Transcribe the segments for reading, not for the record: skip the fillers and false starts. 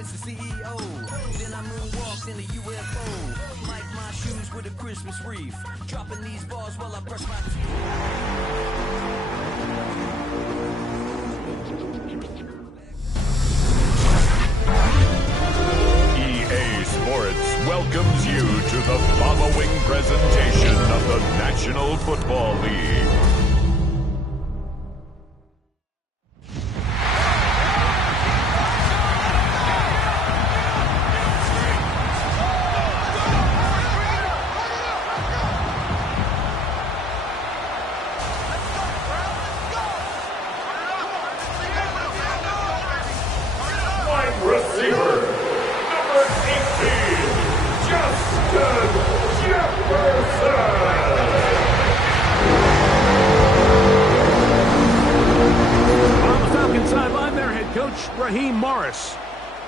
as the CEO. Then I moonwalked in a UFO. Like my shoes with a Christmas wreath. Dropping these bars while I brush my teeth. EA Sports welcomes you to the following presentation of the National Football League. Receiver, number 18, Justin Jefferson. On the Falcons sideline, their head coach, Raheem Morris.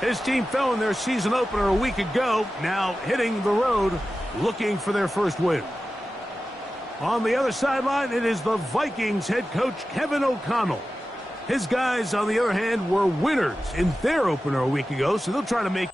His team fell in their season opener a week ago, now hitting the road, looking for their first win. On the other sideline, it is the Vikings head coach, Kevin O'Connell. His guys, on the other hand, were winners in their opener a week ago, so they'll try to make...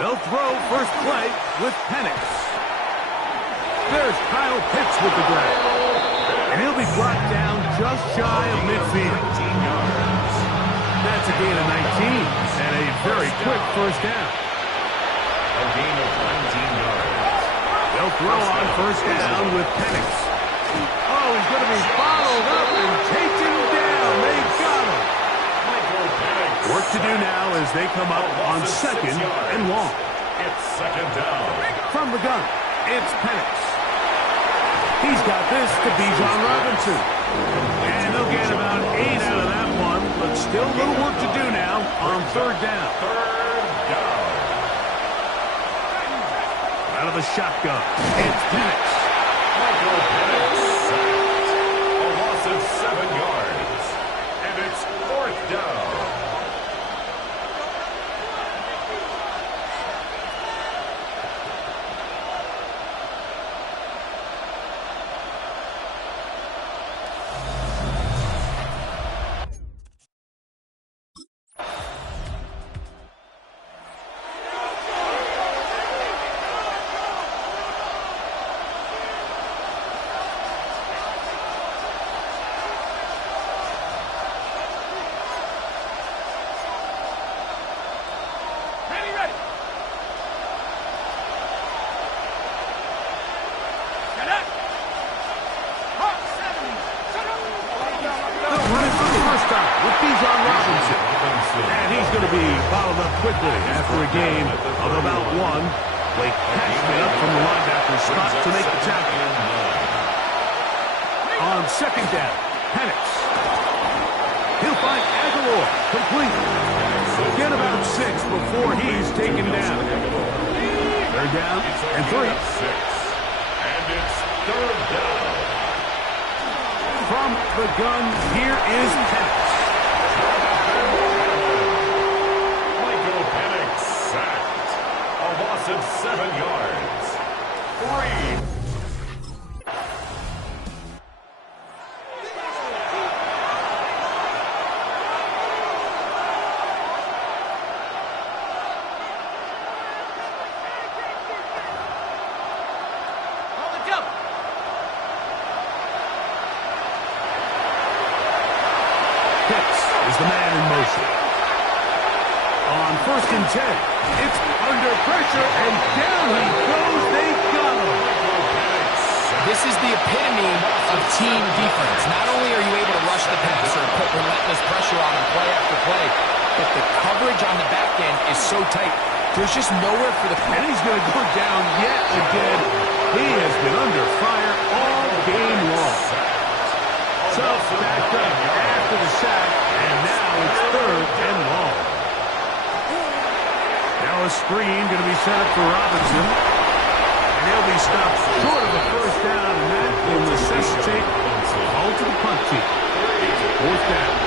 They'll throw first play with Penix. There's Kyle Pitts with the grab. And he'll be brought down just shy of midfield. That's a gain of 19 and a very quick first down. A gain of 19 yards. They'll throw on first down with Penix. Oh, he's going to be followed up and taken down. They've got him. Work to do now as they come up on second and long. It's second down. From the gun, it's Penix. He's got this to Bijan Robinson. And they'll get about 8 out of that one, but still a little work to do now on third down. Out of the shotgun, it's Penix. Michael Penix sacked. A loss of 7 yards. And it's fourth down. Quickly after a gain of about 1. Blake patched it up from the linebacker's spot to make the tackle. On second down, Penix. He'll find Aguilar, complete. Get about 6 before he's taken down. Third down and 3. And it's third down. From the gun, here is Penix. Sacked. A loss of 7 yards. 3. Pitts is the man in motion. On 1st and 10. It's under pressure, and down he goes. They got him. This is the epitome of team defense. Not only are you able to rush the passer and put relentless pressure on him play after play, but the coverage on the back end is so tight, there's just nowhere for the... And he's going to go down yet again. He has been under fire all game long. So, backed up after the sack, and now it's 3rd and long. Now a screen going to be set up for Robinson. And he'll be stopped short of a 1st down, and that will necessitate a call to the punt team. 4th down.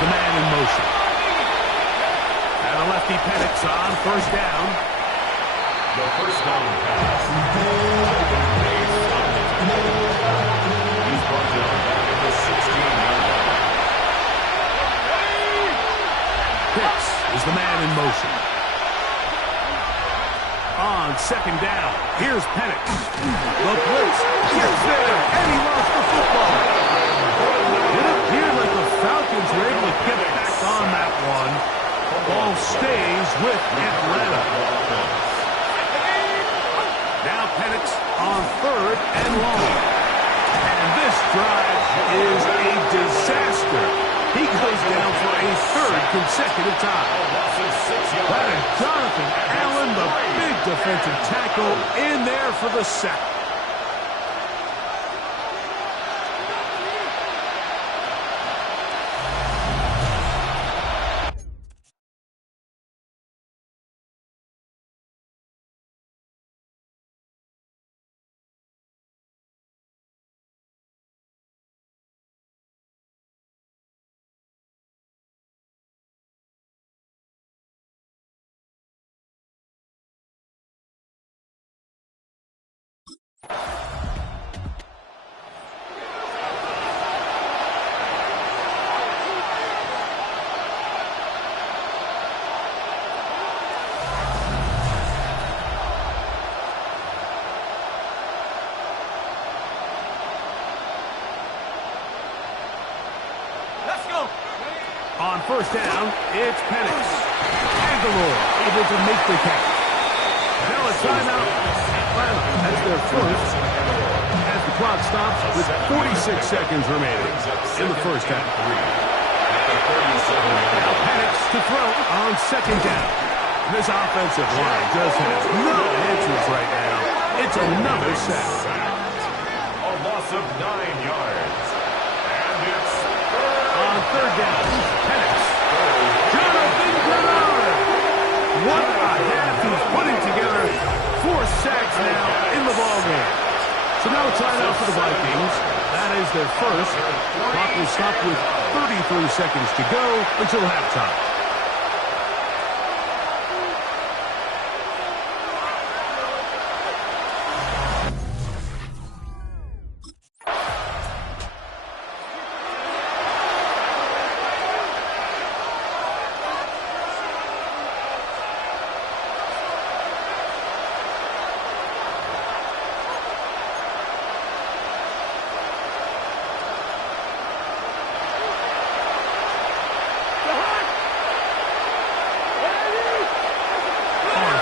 The man in motion. And a lefty Penix on 1st down. The 1st down pass. He's brought down back at the 16-yard. Pitts is the man in motion. On 2nd down, here's Penix. The blitz gets there, and he lost the football. It appeared like the Falcons were able to get back on that one. Ball stays with Atlanta. Now Penix on 3rd and long. And this drive is a disaster. He goes down for a 3rd consecutive time. That is Jonathan Allen, the big defensive tackle, in there for the sack. On 1st down, it's Penix. Aguilar able to make the catch. Now a timeout. Atlanta has their 1st as the clock stops with 46 seconds remaining in the 1st half. Now Penix to throw on 2nd down. This offensive line just has no answers right now. It's another sack. A loss of 9 yards. And it's on 3rd down, Penix. Jonathan Bernard. What a half he's putting together. 4 sacks now in the ballgame. So now a timeout for the Vikings. That is their 1st. Clock will stop with 33 seconds to go until halftime.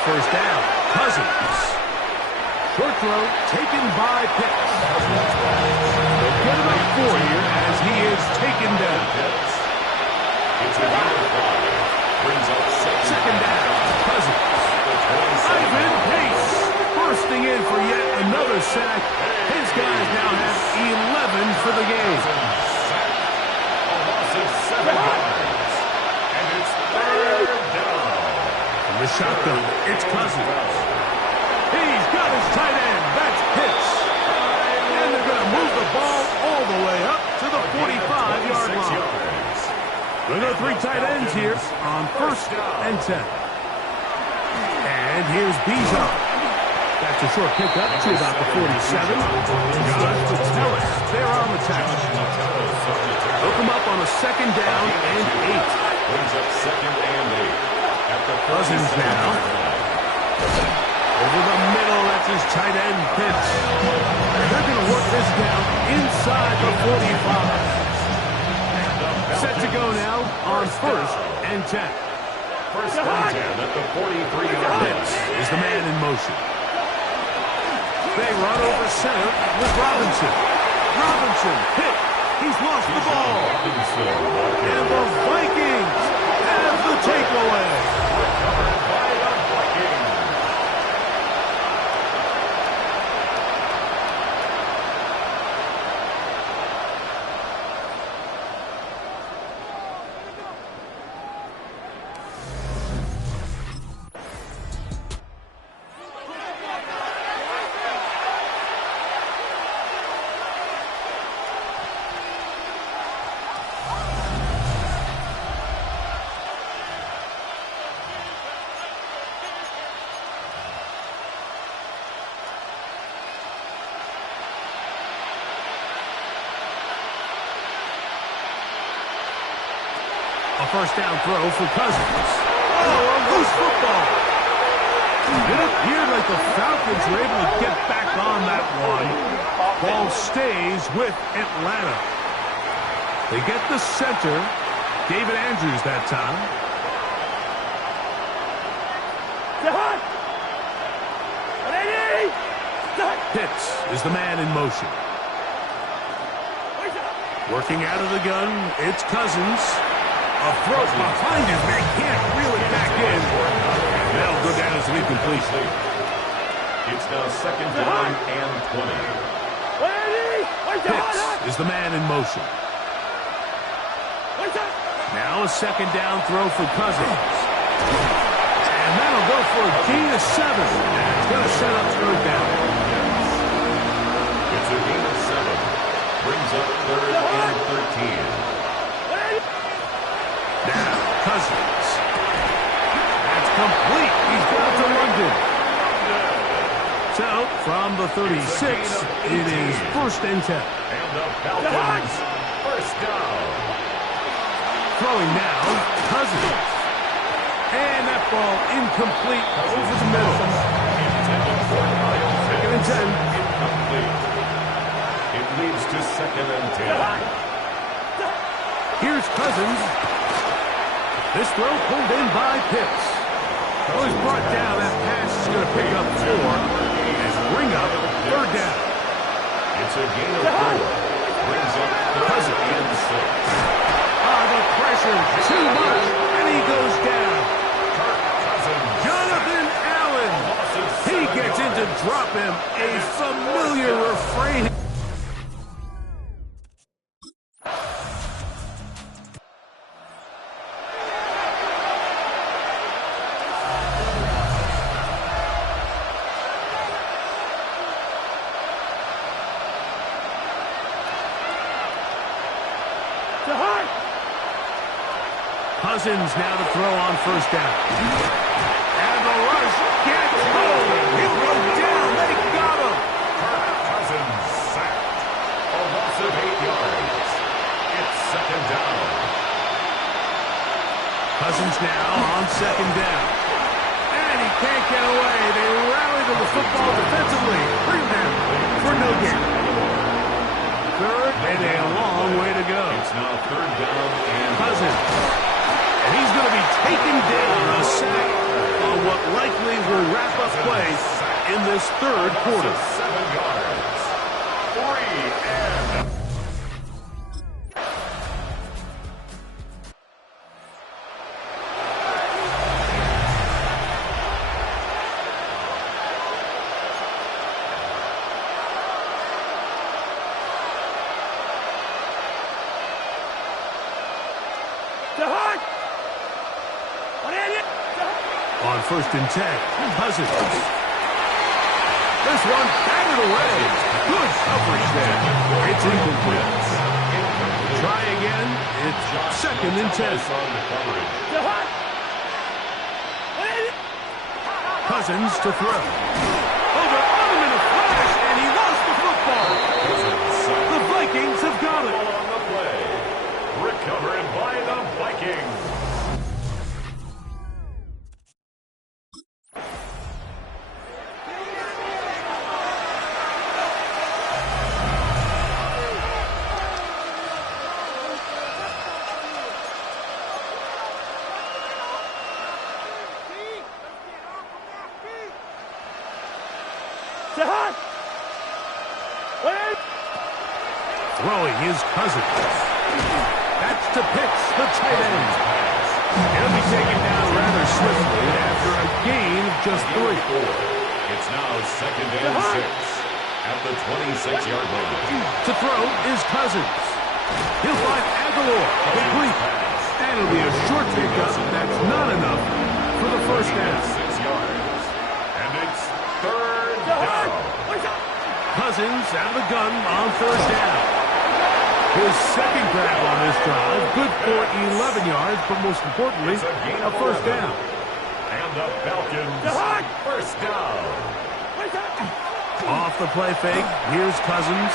First down, Cousins. Short throw taken by Pitts. They'll get him up 4 here as he is taken down. It's a brings up 2nd down, Cousins. Ivan Pace bursting in for yet another sack. His guys now have 11 for the game. A loss of 7 yards. And it's 3rd down. The shotgun, it's Cousins. He's got his tight end. That's Pitts. And ends here on 1st and 10. And here's Bijan. That's a short pickup to about the 47. Just to tell us they're on the tackle. Hook them up on a 2nd down and 8. Brings up 2nd and 8. At the Cousins now. Over the middle, that's his tight end pitch. They're going to work this down inside the 45. Set to go now on 1st and 10. 1st and 10 at the 43-yard line. Pitts is the man in motion. They run over center with Robinson. Robinson hit. He's lost the ball. And the Vikings have the takeaway. Recovered by the Vikings. A 1st down throw for Cousins. Oh, a loose football. It appeared like the Falcons were able to get back on that one. Ball stays with Atlanta. They get the center, David Andrews that time. Pitts is the man in motion. Working out of the gun, it's Cousins. A throw behind him, they can't reel it back in. That'll go down as an incompletion. It's now 2nd down and 20. Pitts is the man in motion. Now a 2nd down throw for Cousins. And that'll go for a gain of 7. It's going to set up 3rd down. It's a gain of 7. Brings up 3rd and 13. Now, Cousins. That's complete. He's got to London. So, from the 36, it is 1st and 10. And the Falcons, 1st down. Throwing now, Cousins. And that ball incomplete over the middle. Intended for Kyle. 2nd and 10. Incomplete. It leads to 2nd and 10. Here's Cousins. This throw pulled in by Pitts. Well, he's brought down. That pass is going to pick up 4 and bring up 3rd down. It's a gain of 4. Brings up 3rd and 6. The pressure too much, and he goes down. Jonathan Allen. He gets in to drop him. A familiar refrain. Cousins now to throw on 1st down. And the rush gets home. He'll go down. They got him. Cousins sacked. A loss of 8 yards. It's 2nd down. Cousins now on 2nd down. And he can't get away. They rally to the football defensively. Bring them for no gain. 3rd and a long way to go. It's now 3rd down and Cousins. And he's going to be taken down, a sack on what likely will wrap up play in this 3rd quarter. 7 yards. 3 and... On 1st and 10, Cousins. This one batted away. Good coverage there. It's incomplete. try again. It's 2nd and 10. Cousins to throw. Over on him in a flash, and he lost the football. The Vikings have got it. On the play. Recovered by the Vikings. Throwing his Cousins. That's to Pitts, the tight end. He'll be taken down rather swiftly after a gain of just 3. It's now 2nd and 6 at the 26-yard line. To throw is Cousins. He'll find Aguilar, complete. And it'll be a short pickup. That's not enough for the first down. 6 yards. And it's 3rd down. Cousins out of the gun on 3rd down. His 2nd grab on this drive, good for 11 yards, but most importantly, a first down. And the Falcons, first down. Off the play fake, here's Cousins.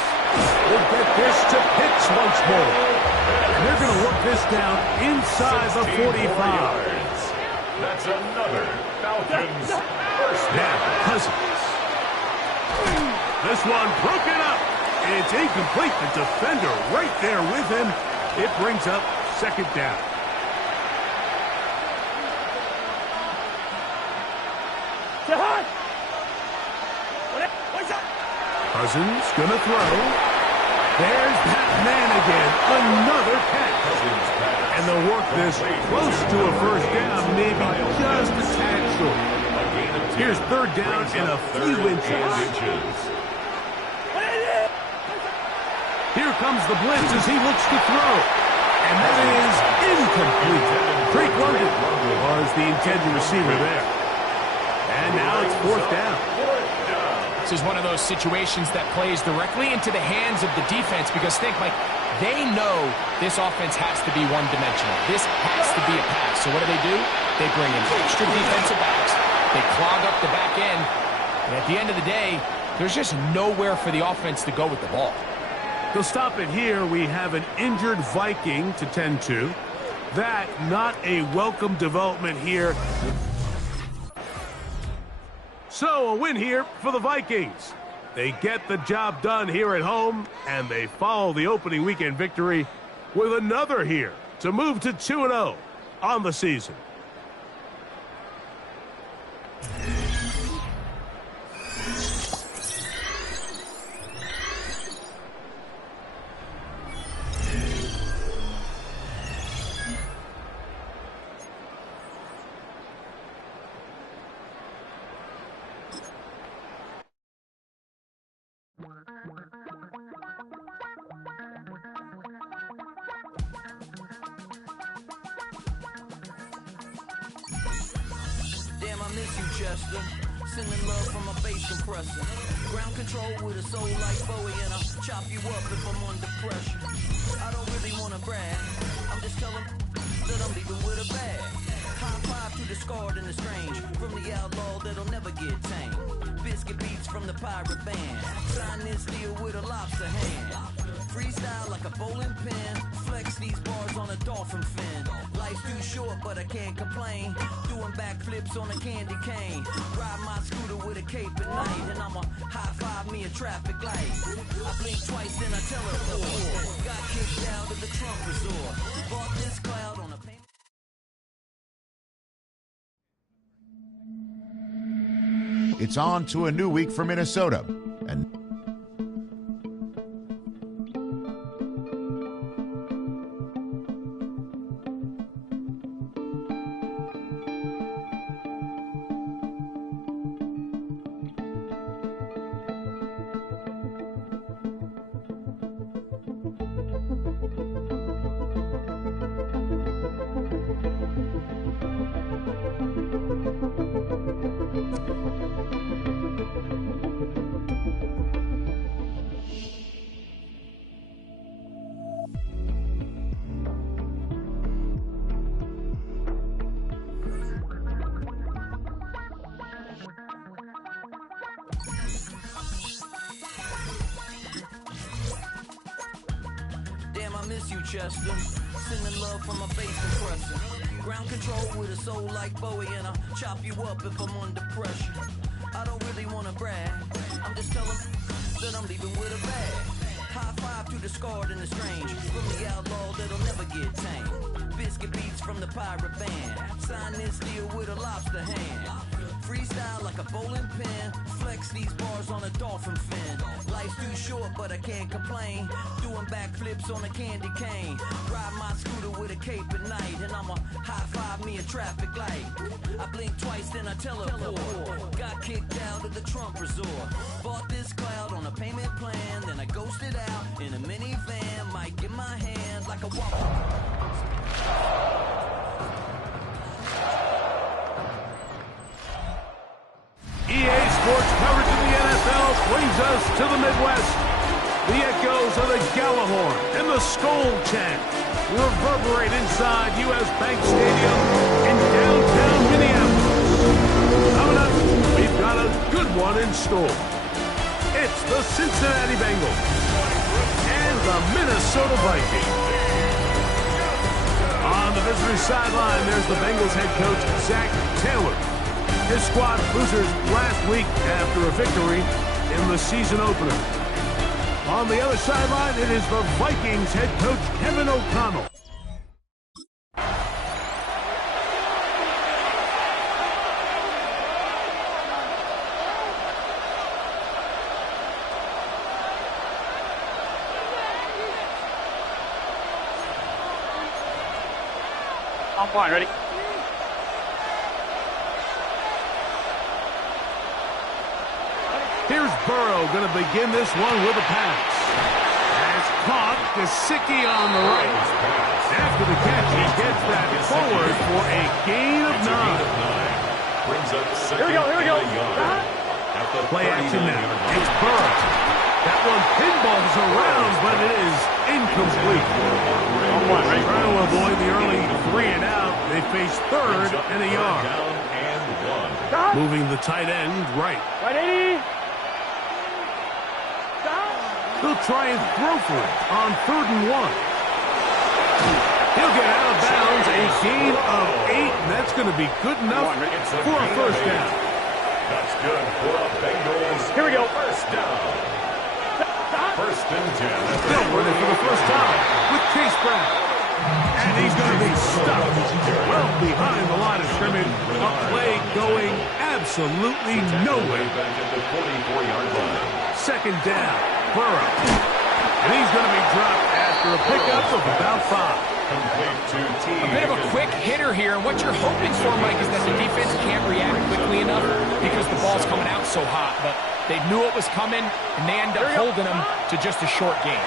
We'll get this to Pitts once more. And they're going to work this down inside the 45. Yards. That's another Falcons first down. Cousins. This one broken up. It's incomplete. The defender right there with him. It brings up 2nd down. Cousins gonna throw. There's that man again. Another catch. And they'll work this close to a first down, maybe just a tad short. Here's 3rd down and a few inches. Here comes the blitz as he looks to throw. And that is incomplete. Drake London was the intended receiver there. And now it's 4th down. This is one of those situations that plays directly into the hands of the defense because think, like, they know this offense has to be one-dimensional. This has to be a pass. So what do? They bring in extra defensive backs. They clog up the back end. And at the end of the day, there's just nowhere for the offense to go with the ball. They'll stop it here. We have an injured Viking to tend to. That not a welcome development here. So a win here for the Vikings. They get the job done here at home, and they follow the opening weekend victory with another here to move to 2-0 on the season. Damn, I miss you, Chester. Sending love from a bass compressor. Ground control with a soul like Bowie, and I'll chop you up if I'm under pressure. I don't really want to brag. I'm just telling that I'm leaving with a bag. High five to the scarred and the strange. From the outlaw that'll never get tamed. Biscuit beats from the pirate band. Sign this deal with a lobster hand. Freestyle like a bowling pin. Flex these bars on a dolphin fin. Life's too short, but I can't complain. Doing backflips on a candy cane. Ride my scooter with a cape at night. And I'ma high five me a traffic light. I blink twice, then I teleport. Got kicked out of the Trump resort. Bought this cloud on a paint. It's on to a new week for Minnesota. And miss you, Chester. Sending love from a bass compressor. Ground control with a soul like Bowie, and I'll chop you up if I'm under pressure. I don't really wanna brag, I'm just telling that I'm leaving with a bag. High five to the scarred and the strange, from the outlaw that'll never get tamed. Biscuit beats from the pirate band, sign this deal with a lobster hand. Freestyle like a bowling pin, flex these bars on a dolphin fin. Life's too short but I can't complain, doing backflips on a candy cane. Ride my scooter with a cape at night, and I'ma high five me a traffic light. I blink twice then I teleport, got kicked out of the Trump resort. Bought this cloud on a payment plan, then I ghosted out in a minivan. Might get my hand like a wobble. EA Sports coverage of the NFL brings us to the Midwest. The echoes of the Gallahorn and the Skol chant reverberate inside U.S. Bank Stadium in downtown Minneapolis. Coming up, we've got a good one in store. It's the Cincinnati Bengals and the Minnesota Vikings. On the visitor's sideline, there's the Bengals head coach, Zach Taylor. His squad losers last week after a victory in the season opener. On the other sideline, it is the Vikings head coach, Kevin O'Connell. I'm fine, ready? Here's Burrow going to begin this one with a pass. As caught, Gesicki on the right. After the catch, he gets that forward for a gain of 9. Here we go. Play action now. It's Burrow. That one pinballs around, but it is incomplete. Trying to avoid the early 3 and out. They face 3rd and a yard. Moving the tight end right. Right, 80. He'll try and throw for it on 3rd and 1. He'll get out of bounds, a gain of 8, and that's going to be good enough for a first down. That's good for the Bengals. Here we go. First down. First and 10. They'll run it for the first time with Chase Brown. And he's going to be stuck well behind the line of scrimmage. A play going absolutely nowhere. Second down, Burrow. And he's going to be dropped after a pickup of about 5. A bit of a quick hitter here, and what you're hoping for, Mike, is that the defense can't react quickly enough because the ball's coming out so hot, but they knew it was coming, and they end up holding them to just a short gain.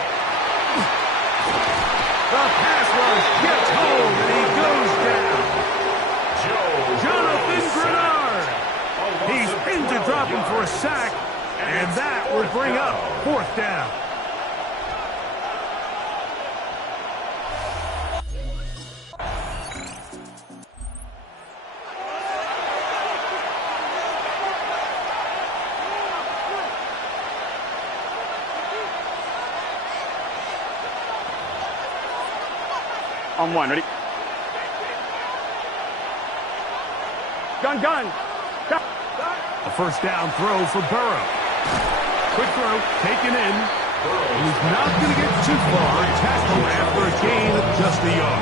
The pass rush gets home, and he goes down. Jonathan Grenard. He's in to drop him for a sack, and that will bring up 4th down. On 1, ready? Gun. A first down throw for Burrow. Quick throw, taken in. He's not going to get too far. Tackle after a gain of just a yard.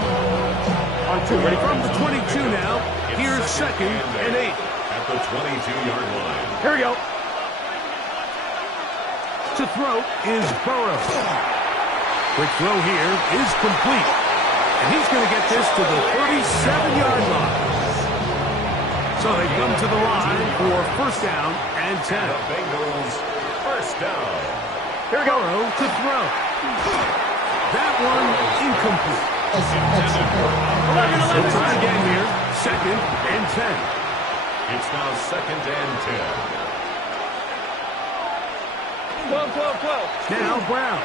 On 2, ready? From the 22 now, here's 2nd and 8. At the 22-yard line. Here we go. To throw is Burrow. Quick throw here is complete. And he's going to get this to the 37-yard line. So they come to the line for first down and 10. The Bengals first down. Here we go. Burrow to throw. That one incomplete. They'll try again here. 2nd and 10. It's now 2nd and 10. 12. Now Brown.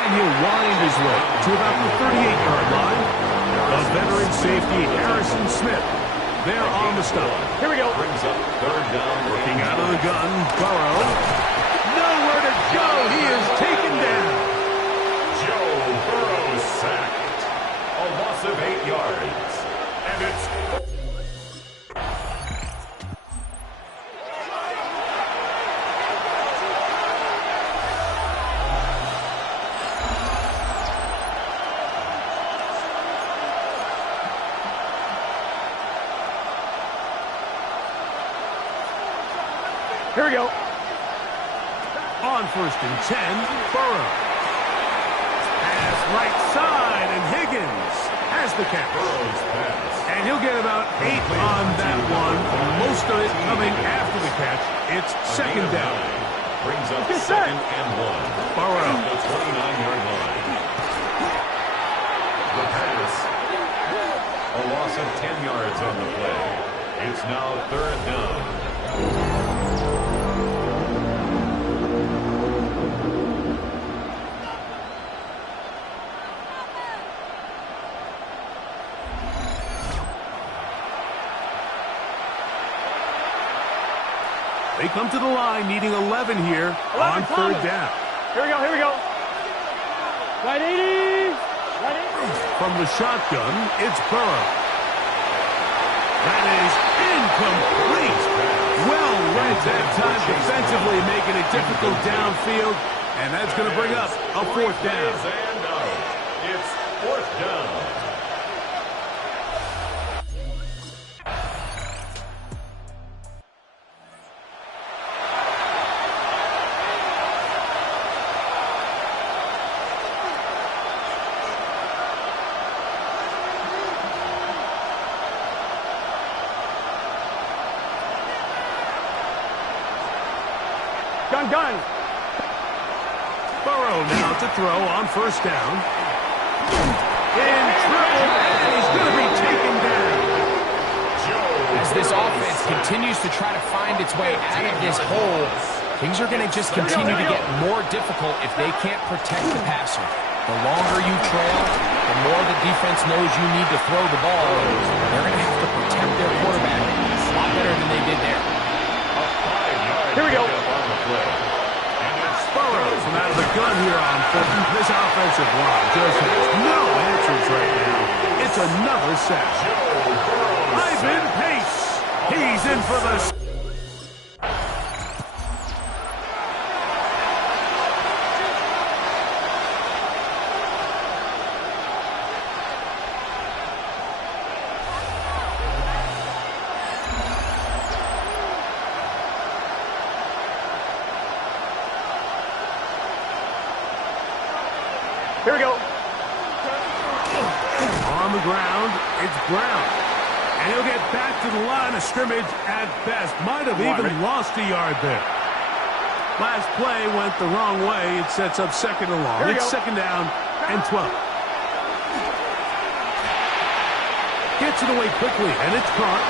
And he'll wind his way to about the 38-yard line. The veteran safety, Harrison Smith, there on the stop. Here we go. Brings up 3rd down. Working out of the gun, Burrow. Nowhere to go. He is taken down. Joe Burrow Here we go. On 1st and 10, Burrow. Pass right side, and Higgins has the catch. And he'll get about 8 on that one, most of it coming after the catch. It's 2nd down. Brings up 2nd and 1. Burrow. At the 29-yard line. The pass. A loss of 10 yards on the play. It's now 3rd down. They come to the line needing 11 here on 3rd down. Here we go, here we go. Right 80. Right 80. From the shotgun, it's Burrow. That is incomplete. Well read that time defensively, making it difficult downfield. And that's going to bring up a 4th down. And out. It's 4th down. Gun. Burrow now to throw on 1st down. In trouble, and he's going to be taken down. As this offense continues to try to find its way out of this hole, things are going to just continue to get more difficult if they can't protect the passer. The longer you trail, the more the defense knows you need to throw the ball, and they're going to have to protect their quarterback a lot better than they did there. Here we go. Burrow from out of the gun here on 4th. This offensive line just has no answers right now. It's another sack. Ivan Pace. He's in for the... Here we go. On the ground, it's Brown. And he'll get back to the line of scrimmage at best. Might have even lost a yard there. Last play went the wrong way. It sets up 2nd and long. It's 2nd down and 12. Gets it away quickly, and it's caught.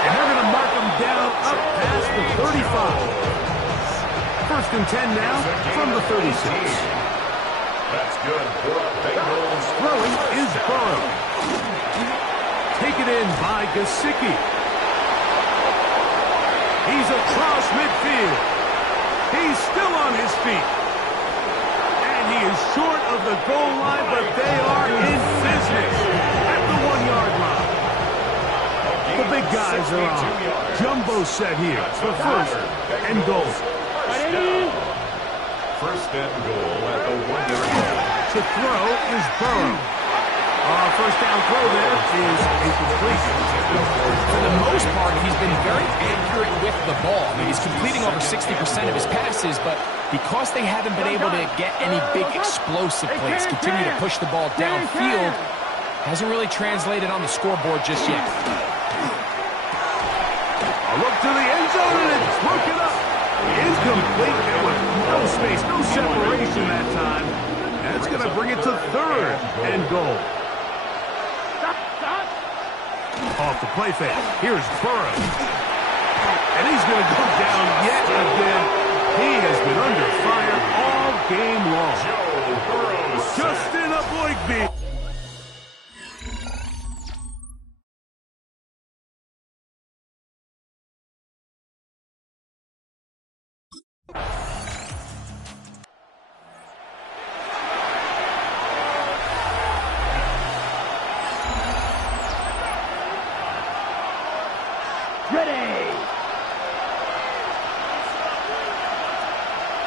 And they're going to mark him down up past the 35. 1st and 10 now from the 36. That's good for the Bengals. Throwing is Burrow. Taken in by Gesicki. He's across midfield. He's still on his feet. And he is short of the goal line, but they are in business at the 1-yard line. The big guys are on. Jumbo set here for 1st and goal. 1st and goal at the 1-yard line. To throw is Burrow. 1st down throw there is incomplete. For the most part, he's been very accurate with the ball. I mean, he's completing over 60% of his passes, but because they haven't been able to get any big explosive plays, continue to push the ball downfield, hasn't really translated on the scoreboard just yet. A look to the end zone, and it's broken up. Incomplete. There was no space, no separation that time. That's going to bring it to 3rd and goal. Off the play fake. Here's Burrow. And he's going to go down yet again. He has been under fire all game long. Justin Eboigbe. Ready.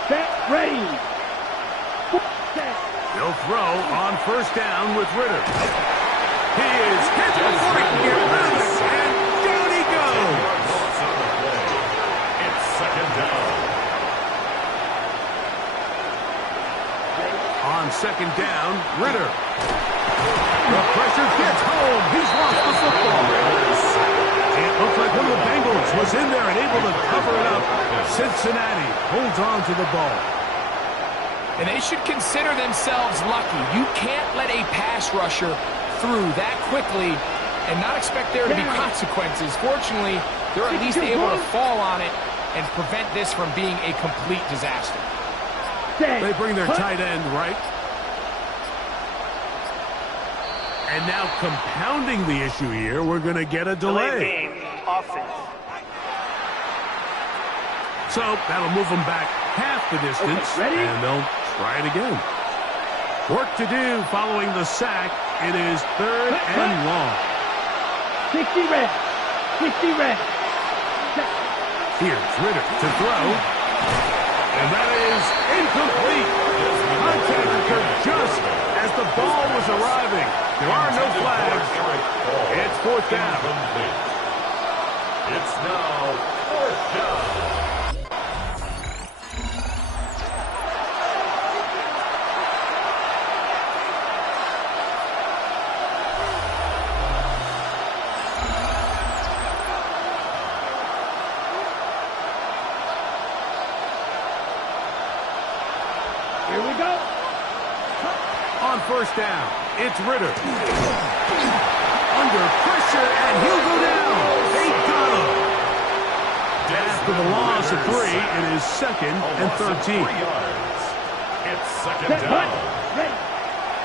Set. Ready. Set. They'll throw on 1st down with Ritter. He is hit before he can get rid of it, and down he goes. It's 2nd down. On second down, Ritter. The pressure gets home. He's lost the football. It looks like one of the Bengals was in there and able to cover it up. Cincinnati holds on to the ball. And they should consider themselves lucky. You can't let a pass rusher through that quickly and not expect there to be consequences. Fortunately, they're at least able to fall on it and prevent this from being a complete disaster. They bring their tight end right. And now compounding the issue here, we're going to get a delay. Offense. So that'll move them back half the distance, and they'll try it again. Work to do following the sack. It is third and long. 60 red. 60 red. Here's Ritter to throw. And that is incomplete. Contact occurred just as the ball was arriving. There are no flags. It's fourth down. It's now fourth down. Here we go. On first down, it's Ritter. Under pressure, and he'll go down. They got him. After the loss of 3, it is second and 13. It's second down.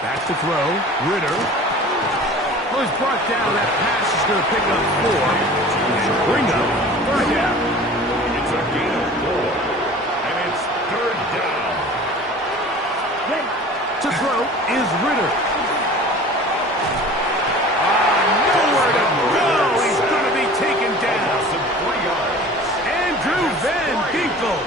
Back to throw, Ritter. Well, he's brought down. That pass is going to pick up 4 and bring up third down. It's a gain of 4, and it's third down. To throw is Ritter. Nowhere to go. He's going to be taken down. Andrew Van Ginkel.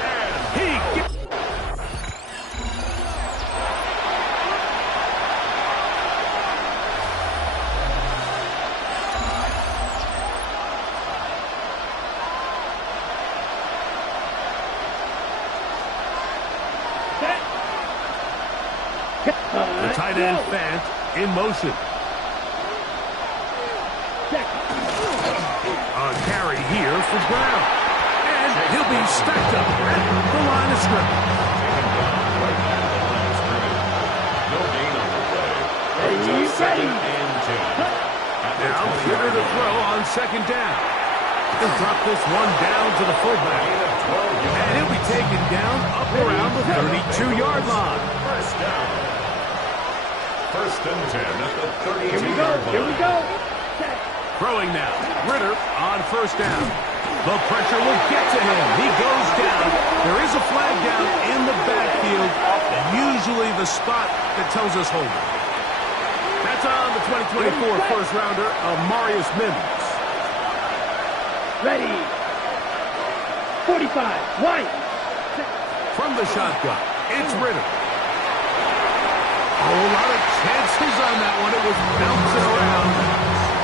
The tight end Fant in motion. A carry here for Brown. And he'll be stacked up at the line of scrimmage. No gain on the play. Second and 10. Now Ritter to throw on second down. He'll drop this one down to the fullback. And he'll be taken down up around the 32-yard line. First down. First and 10 at the 32-yard line. Here we go. Throwing now. Ritter on first down. The pressure will get to him. He goes down. There is a flag down in the backfield. Usually the spot that tells us hold it. That's on the 2024 first rounder of Marius Mims. Ready. 45. White. From the shotgun, it's Ritter. A lot of chances on that one. It was bouncing around,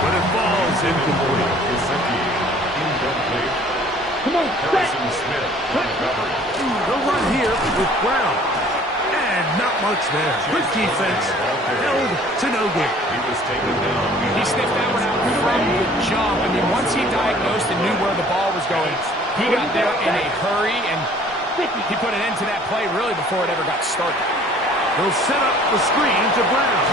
but it falls incomplete. Incomplete. Come on, Harrison Smith recovering. The run here with Brown. And not much there. Good defense. Held to no gain. He was taken down. He sniffed that one out from the jump. I mean, once he diagnosed and knew where the ball was going, he got there in a hurry, and he put an end to that play really before it ever got started. They'll set up the screen to Brown.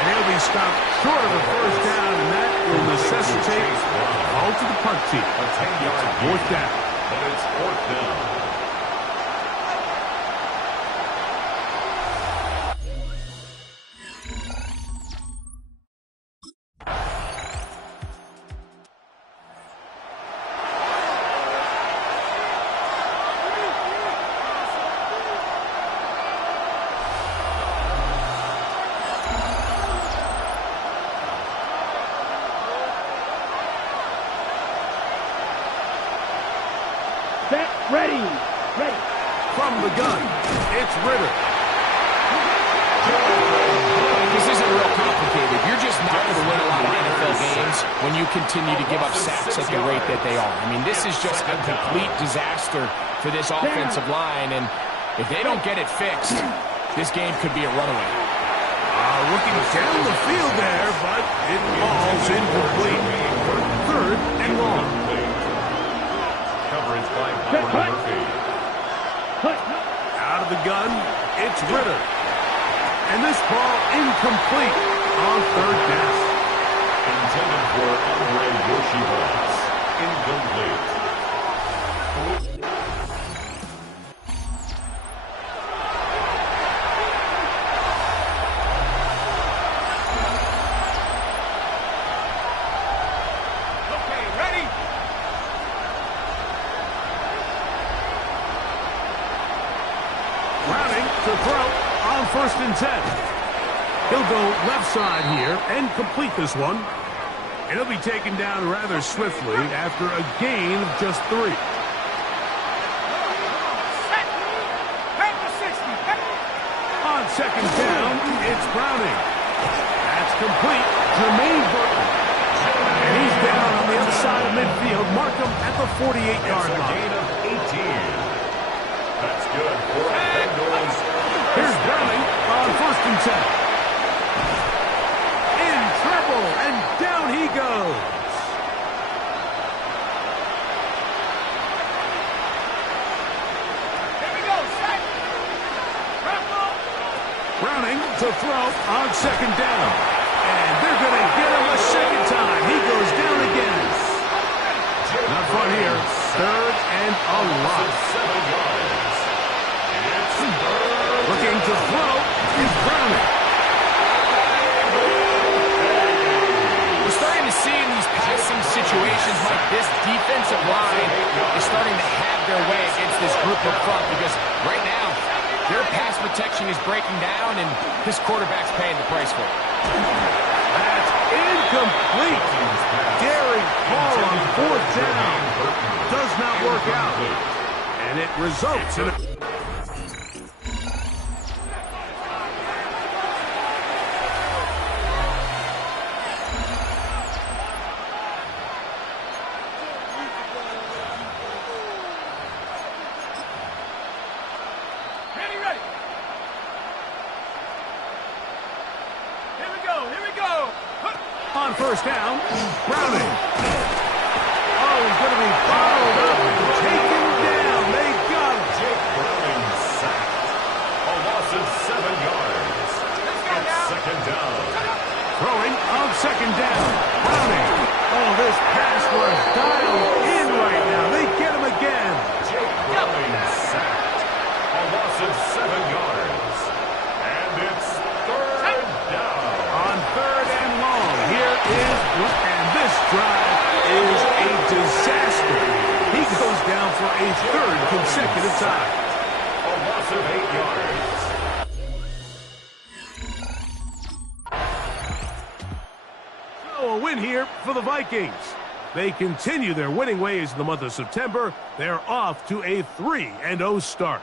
And he'll be stopped short of the first down, and that will necessitate a call to the punt team. A 10-yard Fourth down. But it's fourth down. Set. Ready. Ready. From the gun, it's Ritter. This isn't real complicated. You're just not going to win a lot of NFL games when you continue to give up sacks at the rate that they are. I mean, this is just a complete disaster for this offensive line, and if they don't get it fixed, this game could be a runaway. Looking down the field there, but it falls incomplete. Third and long. Coverage by Byron Murphy. Out of the gun, it's Ritter. And this ball incomplete on third down. Intended for Andre Yoshibas. Incomplete. To throw on 1st and 10. He'll go left side here and complete this one. And he'll be taken down rather swiftly after a gain of just 3. On 2nd down, it's Browning. That's complete. Jermaine Burton. And he's down on the other side of midfield. Mark him at the 48-yard line. Gain of 18. That's good for the Bengals. Here's Browning on 1st and 10. In trouble, and down he goes. Here we go, set. Browning to throw on 2nd down. And they're going to get him a second time. He goes down again. Not fun here. 3rd and a lot. 7 yards. It's Looking to throw is Browning. We're starting to see in these passing situations, Mike, this defensive line is starting to have their way against this group up front because right now, their pass protection is breaking down, and this quarterback's paying the price for it. That's incomplete. Daring Paul on 4th down. Does not work out. And it results in a... On 1st down, Browning. Oh, he's going to be bottled up and taken down. They got him. Jake Browning sacked. A loss of 7 yards. It's 2nd down. Throwing on 2nd down. Browning. Oh, this pass was dialed in right now. They get him again. Jake Browning sacked. A loss of 7 yards. And it's 3rd down. On 3rd and long, here is, and this drive is a disaster. He goes down for a 3rd consecutive time. A loss of 8 yards. So a win here for the Vikings. They continue their winning ways in the month of September. They're off to a 3-0 start.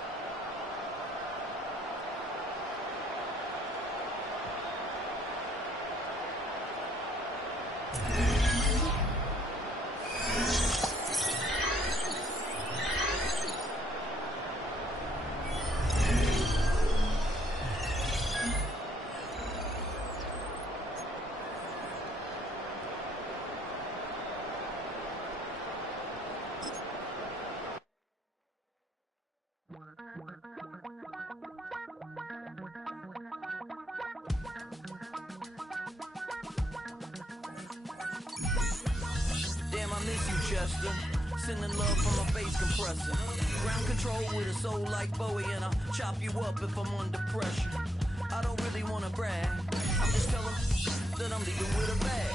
Damn, I miss you, Chester. Sending love from a bass compressor. Ground control with a soul like Bowie, and I'll chop you up if I'm under pressure. I don't really want to brag. I'm just telling that I'm leaving with a bag.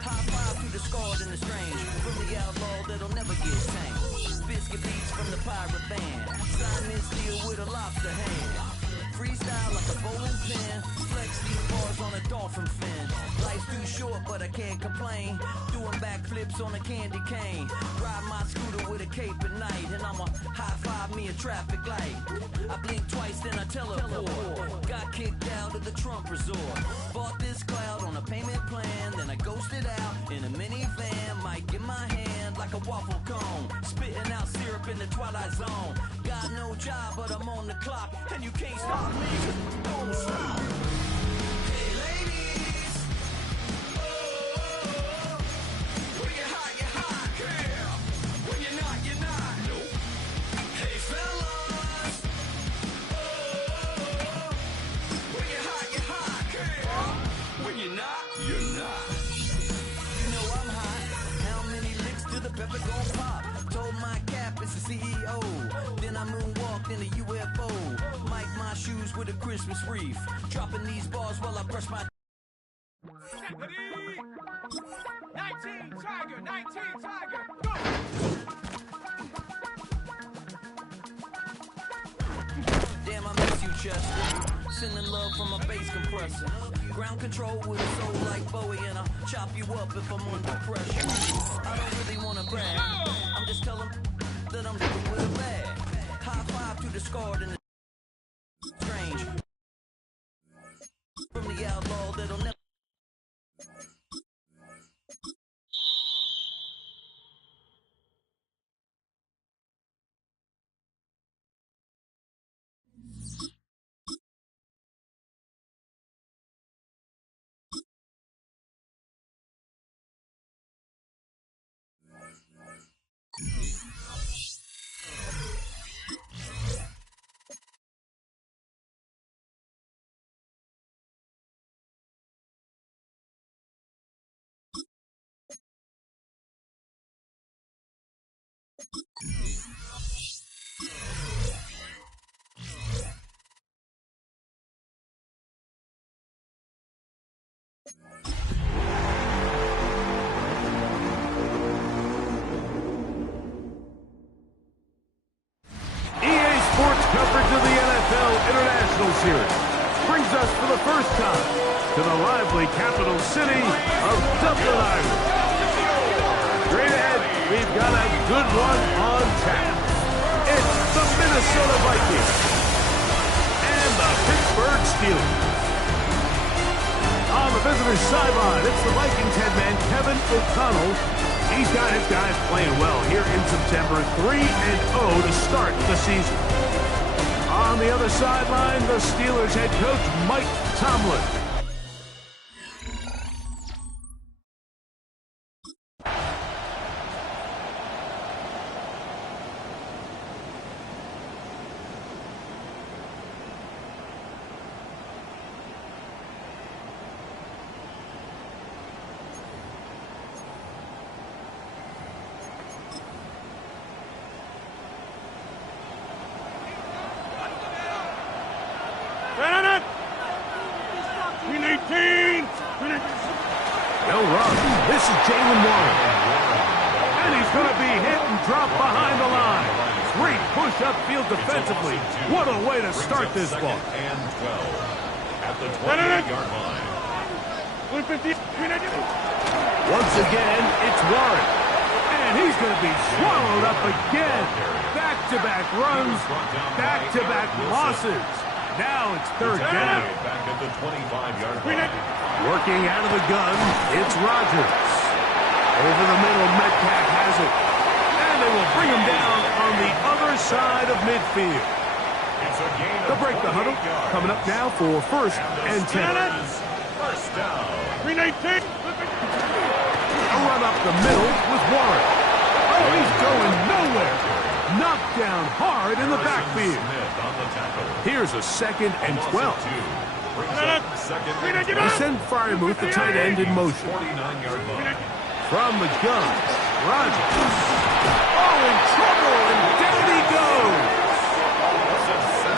High five to the scarred and the strange. From the outlaw that'll never get tamed. Biscuit beats from the pirate band. Simon Steel with a lobster hand. Freestyle like a bowling pin. Flex these bars on a dolphin fin. Life's too short, but I can't complain. Doing backflips on a candy cane. Ride my scooter with a cape at night. And I'ma high five me a traffic light. I blink twice, then I teleport. Got got kicked out of the Trump resort. Bought this cloud on a payment plan, then I ghosted out in a minivan. Mic in my hand like a waffle cone, spitting out syrup in the twilight zone. Got no job, but I'm on the clock, and you can't stop me, 'cause don't stop. Hey ladies, oh, when you're hot, girl. When you're not, you're not. Nope. Hey fellas, oh, when you're hot, girl. When you're not, you're not. You know I'm hot. How many licks to the pepper gon' pop? Told my cap it's the CEO. Then I moonwalked in a UFO. Mike my shoes with a Christmas wreath. Dropping these bars while I brush my 19 Tiger, 19 Tiger, go! damn, I miss you, Chester. Sending love from a bass compressor. Ground control with a soul like Bowie, and I'll chop you up if I'm under pressure. I don't really wanna brag. I'm just telling that I'm living with a bag. High five to the scarred and the strange. From the outlaw that'll never. EA Sports coverage of the NFL International Series brings us for the first time to the lively capital city of Dublin, Ireland. Straight ahead, we've got a good one on tap. It's the Minnesota Vikings and the Pittsburgh Steelers. On the visitor's sideline, it's the Vikings head man Kevin O'Connell. He's got his guys playing well here in September, 3-0 to start the season. On the other sideline, the Steelers head coach Mike Tomlin. No run. This is Jalen Warren. And he's going to be hit and dropped behind the line. Great push upfield defensively. What a way to start this ball. And 12 at the 28-yard line. Once again, it's Warren. And he's going to be swallowed up again. Back-to-back runs, back-to-back losses. Now it's third down. Back at the 25-yard line. Working out of the gun, it's Rodgers. Over the middle, Metcalf has it. And they will bring him down on the other side of midfield. They'll break the huddle. Coming up now for first and 10. First down. A run up the middle with Warren. Oh, he's going nowhere. Knocked down hard in the backfield. Here's a second and 12. They send Fryermuth, the tight end, in motion. From the gun, Rodgers. Oh, in trouble, and down he goes.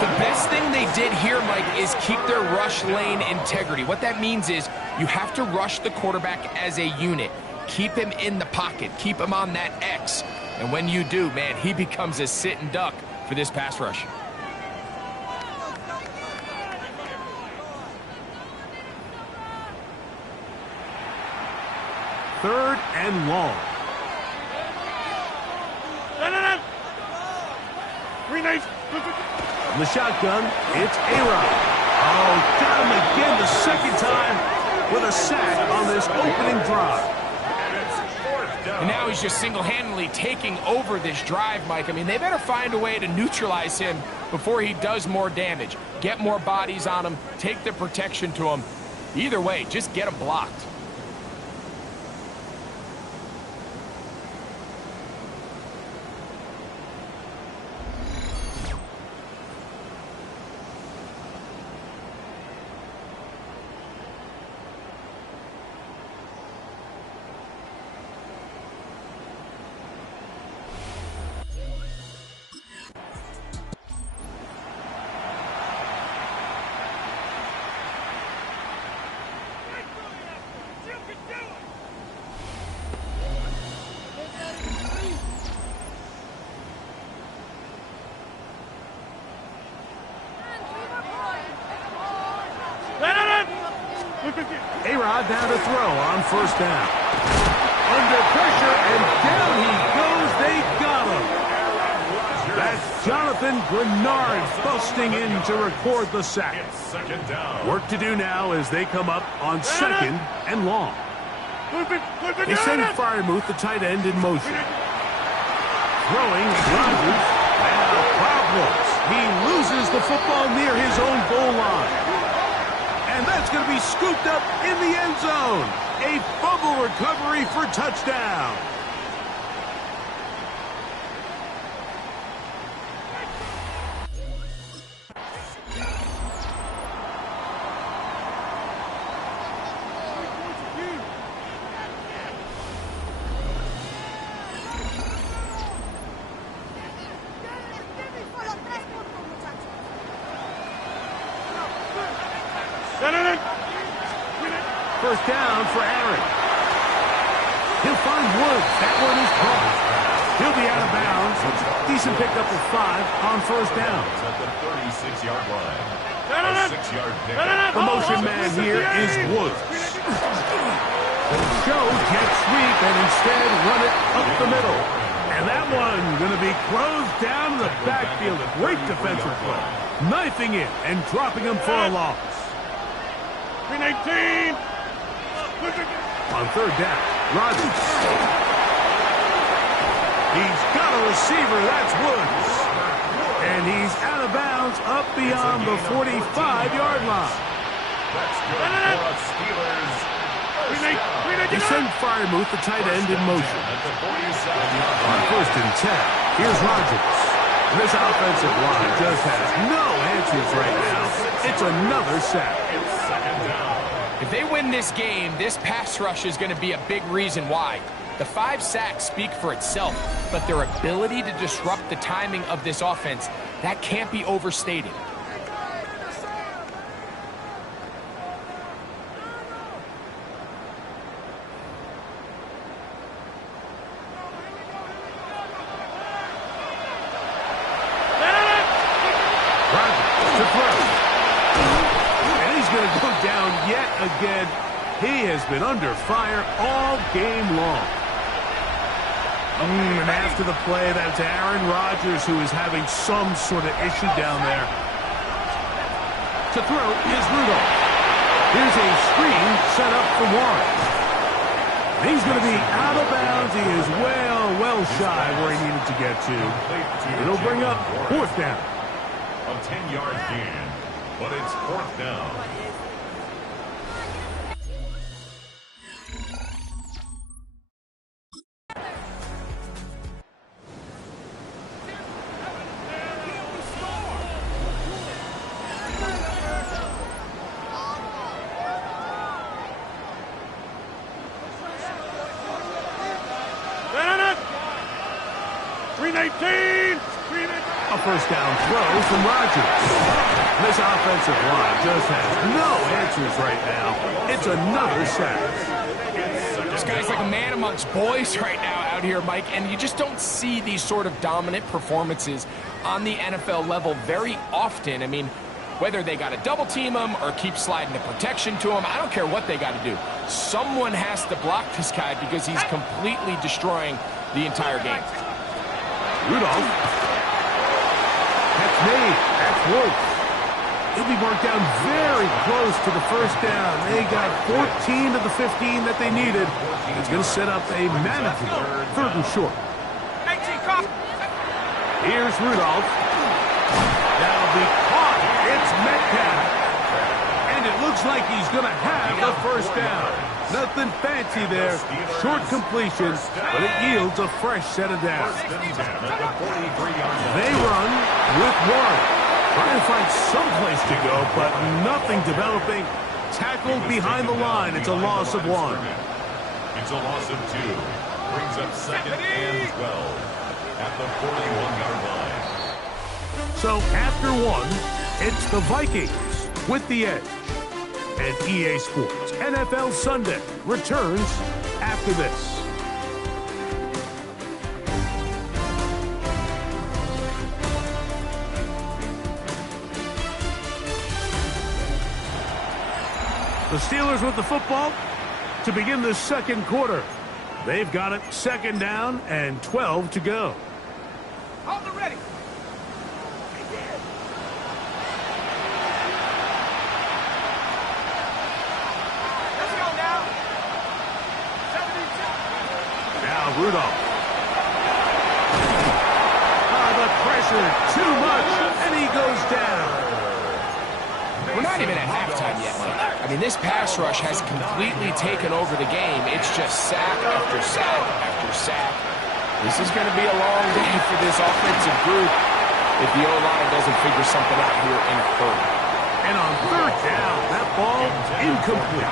The best thing they did here, Mike, is keep their rush lane integrity. What that means is you have to rush the quarterback as a unit. Keep him in the pocket. Keep him on that X. And when you do, man, he becomes a sit and duck for this pass rush. Third and long. From the shotgun, it's A-Rod. Oh, got him again the second time with a sack on this opening drive. And now he's just single-handedly taking over this drive, Mike. I mean, they better find a way to neutralize him before he does more damage. Get more bodies on him, take the protection to him. Either way, just get him blocked. A-Rod now to throw on first down. Under pressure, and down he goes. They got him. That's Jonathan Grenard busting in to record the sack. Work to do now as they come up on second and long. They send Freiermuth, the tight end, in motion. Throwing Rodgers. Now problems. He loses the football near his own goal line. And that's going to be scooped up in the end zone. A fumble recovery for touchdown. First down for Aaron. He'll find Woods. That one is caught. He'll be out of bounds. Decent pickup of 5 on first down. At the 36-yard line. A 6-yard pickup. The motion man here is Woods. They'll show jet sweep and instead run it up the middle. And that one going to be closed down in the backfield. A great defensive play. Knifing it and dropping him for a loss. 319. On third down, Rodgers. He's got a receiver, that's Woods. And he's out of bounds up beyond the 45-yard line. That's good for us Steelers. They send Freiermuth, the tight end, in motion. At the 47-yard line. On first and 10, here's Rodgers. This offensive line just has no answers right now. It's another sack. It's second down. If they win this game, this pass rush is going to be a big reason why. The 5 sacks speak for itself, but their ability to disrupt the timing of this offense, that can't be overstated. Again, he has been under fire all game long. And after the play, that's Aaron Rodgers who is having some sort of issue down there. To throw is Rudolph. Here's a screen set up for Warren. He's going to be out of bounds. He is well shy where he needed to get to. It'll bring up fourth down. A 10-yard gain, but it's fourth down. A first down throw from Rodgers. This offensive line just has no answers right now. It's another sack. This guy's like a man amongst boys right now out here, Mike, and you just don't see these sort of dominant performances on the NFL level very often. I mean, whether they got to double team him or keep sliding the protection to him, I don't care what they got to do. Someone has to block this guy because he's completely destroying the entire game. Rudolph. That's me. That's Woods. He'll be marked down very close to the first down. They got 14 of the 15 that they needed. It's going to set up a manageable 3rd and short. Here's Rudolph. That'll be caught. It's Metcalf. And it looks like he's going to have the first down. Nothing fancy there. Short completion, but it yields a fresh set of downs. They run with one. Trying to find some place to go, but nothing developing. Tackled behind the line. It's a loss of 1. It's a loss of 2. Brings up 2nd and 12 at the 41-yard line. So after 1, it's the Vikings with the edge. And EA Sports NFL Sunday returns after this. The Steelers with the football to begin the 2nd quarter. They've got it 2nd down and 12 to go. Hold it ready. Let's go now. 72. Now Rudolph. The pressure too much, and he goes down. We're not even at halftime yet, Mike. I mean, this pass rush has completely taken over the game. It's just sack after sack after sack. This is going to be a long day for this offensive group if the O-line doesn't figure something out here in a hurry. And on 3rd down, that ball incomplete.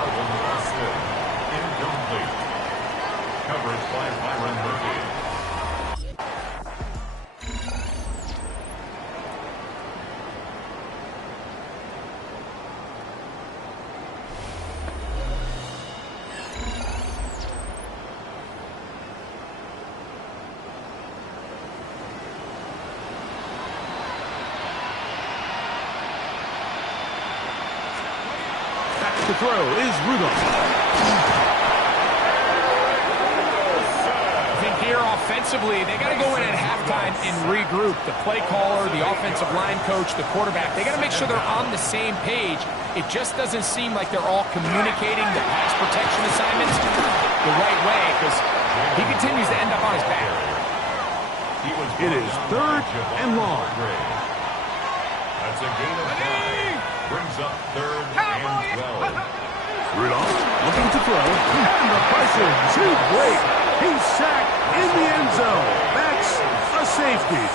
Incomplete. Coverage by Byron Murphy. To throw is Rudolph. I think here offensively, they got to go in at halftime and regroup. The play caller, the offensive line coach, the quarterback, they got to make sure they're on the same page. It just doesn't seem like they're all communicating the pass protection assignments the right way because he continues to end up on his back. It is 3rd and long. That's a gain of 5. Brings up 3rd and 12. Rudolph looking to throw, and the pressure too great. He's sacked in the end zone. That's a safety.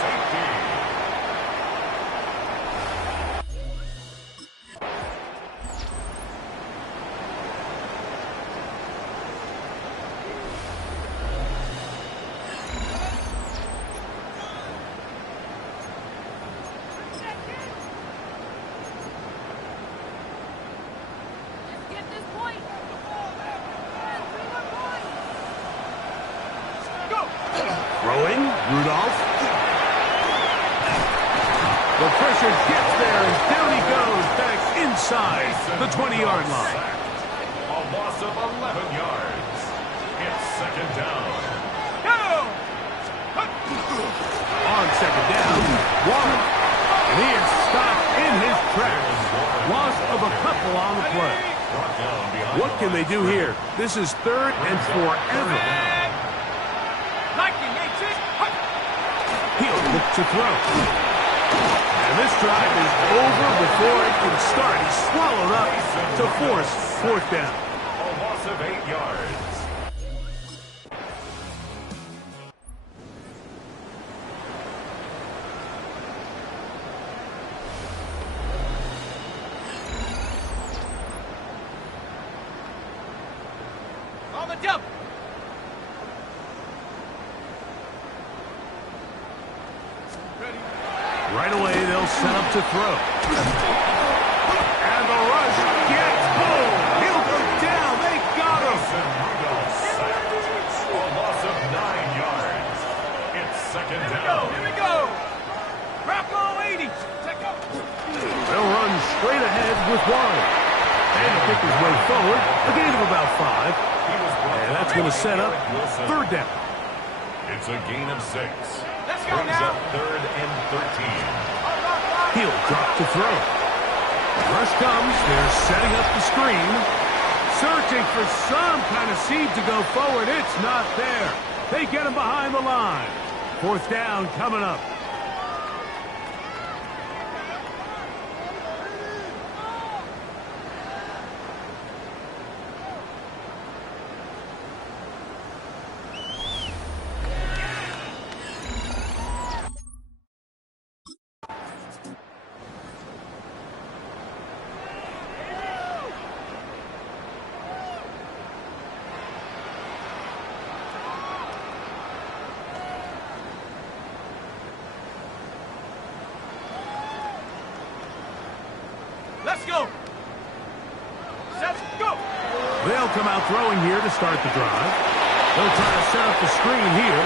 Throwing, Rudolph. The pressure gets there, and down he goes back inside the 20-yard line. A loss of 11 yards. It's 2nd down. On 2nd down, Warren. And he is stopped in his tracks. Loss of a couple on the play. What can they do here? This is 3rd and forever. He'll look to throw. And this drive is over before it can start. He's swallowed up to force 4th down. A loss of 8 yards. On the dump. Right away, they'll set up to throw. And the rush gets home. He'll go down. They got him. A loss of 9 yards. It's 2nd down. Here we go. Rocco 80. Take up. They'll run straight ahead with Warren. And kick his way forward. A gain of about 5. And that's going to set up 3rd down. It's a gain of 6. Let's go Brings now. up 3rd and 13. He'll drop to throw. Rush comes. They're setting up the screen. Searching for some kind of seed to go forward. It's not there. They get him behind the line. 4th down coming up. Let's go. Let's go. They'll come out throwing here to start the drive. They'll try to set up the screen here.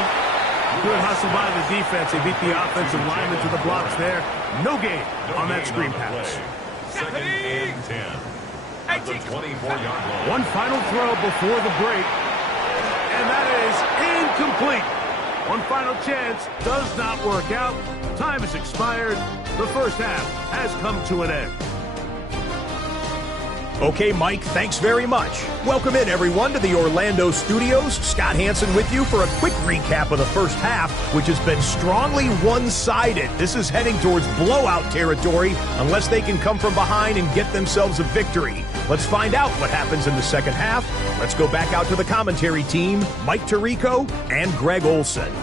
Good hustle by the defense. They beat the offensive lineman to the blocks there. No gain on that screen pass. 2nd and 10. At the 24-yard line. One final throw before the break. And that is incomplete. One final chance does not work out. Time has expired. The first half has come to an end. Okay, Mike, thanks very much. Welcome in, everyone, to the Orlando studios. Scott Hansen with you for a quick recap of the first half, which has been strongly one-sided. This is heading towards blowout territory unless they can come from behind and get themselves a victory. Let's find out what happens in the second half. Let's go back out to the commentary team, Mike Tirico and Greg Olson.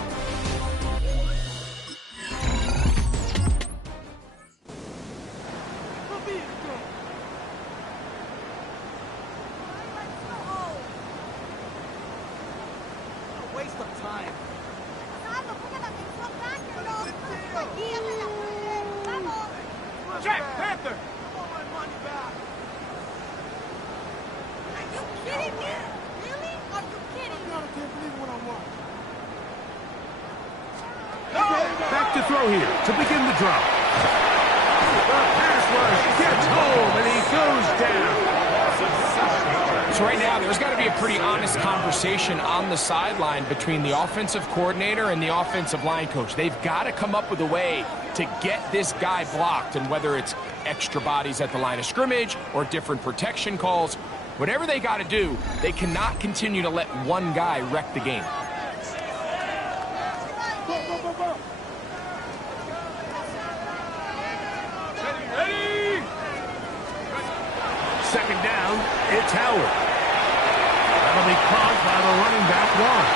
Back to throw here to begin the drop. The pass rush gets home and he goes down. So right now, there's got to be a pretty honest conversation on the sideline between the offensive coordinator and the offensive line coach. They've got to come up with a way to get this guy blocked, and whether it's extra bodies at the line of scrimmage or different protection calls, whatever they got to do, they cannot continue to let one guy wreck the game. Second down, it's Howard. That'll be caught by the running back Warren.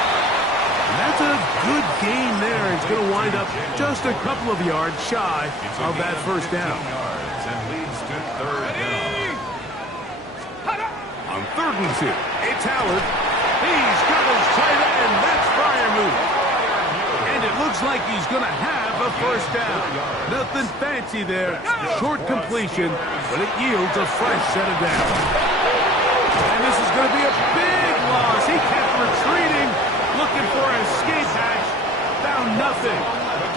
And that's a good gain there. It's going to wind up just a couple of yards shy of that first down. And leads to 3rd down. On 3rd and 2, it's Howard. He's got his tight end. That's Freiermuth. And it looks like he's going to have a first down. Nothing fancy there. Short completion, but it yields a fresh set of downs. And this is going to be a big loss. He kept retreating, looking for an escape hatch. Found nothing.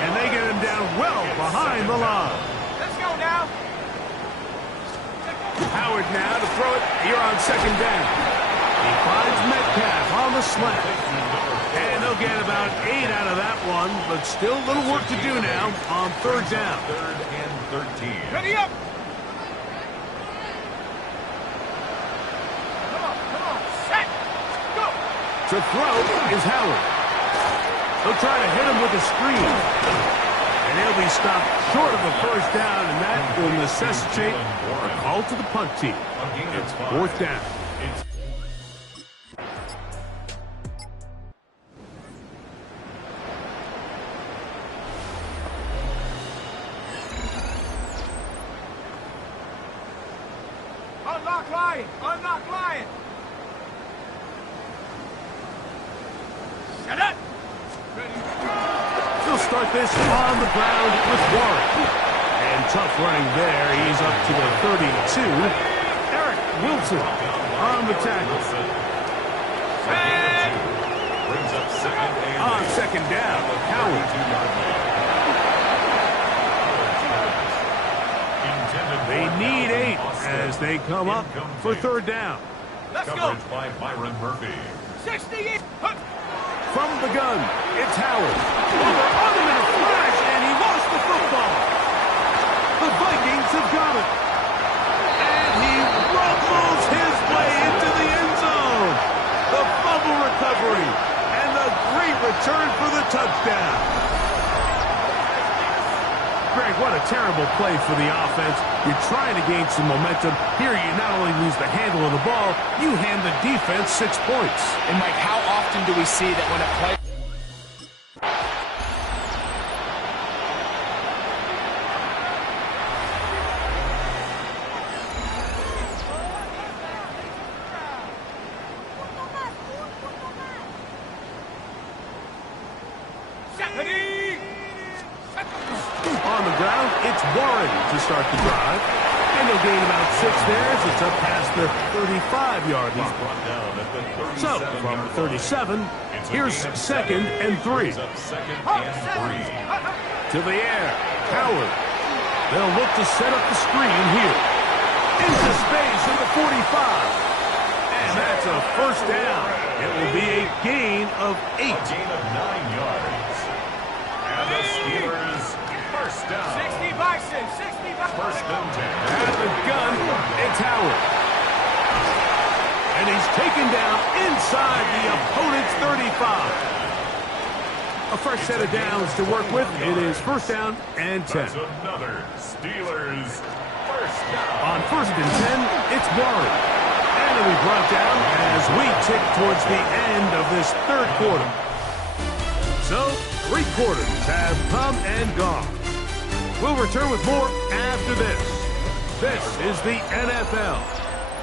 And they get him down well behind the line. Let's go now. Howard now to throw it here on 2nd down. He finds Metcalf on the slant. And they'll get about 8 out of that one, but still a little work to do now on 3rd down. 3rd and 13. Ready up. Come on. Set. Go. To throw is Howard. They'll try to hit him with a screen. And he'll be stopped short of the first down, and that will necessitate a call to the punt team. It's 4th down. Unlock Lion. Unlock Lion. Set up. They'll start this on the ground with Warren. And tough running there. He's up to the 32. Eric Wilson on the tackle. Brings up 2nd and On 2nd down, Howard. They need 8 as they come up for 3rd down. Let's go. Coverage by Byron Murphy. 68. From the gun, it's Howard. They're on him in a flash, and he lost the football. The Vikings have got it. return for the touchdown. Greg, what a terrible play for the offense. You're trying to gain some momentum. Here you not only lose the handle of the ball, you hand the defense 6 points. And Mike, how often do we see that when a play... On the ground, it's Warren to start the drive. And they'll gain about 6 there as it's up past the 35-yard line. So, from the 37, here's 2nd and 3. To the air, Howard. They'll look to set up the screen here. Into space in the 45. And that's a first down. It will be a gain of 8. A gain of 9 yards. And the Steelers, first down. 60 Bison, 60 Bison. First and 10. Out of the gun, it's Howard. And he's taken down inside the opponent's 35. A fresh set of downs to work with. It is first down and 10. That's another Steelers first down. On first and 10, it's Warren. And it'll be brought down as we tick towards the end of this third quarter. So, 3 quarters have come and gone. We'll return with more after this. This is the NFL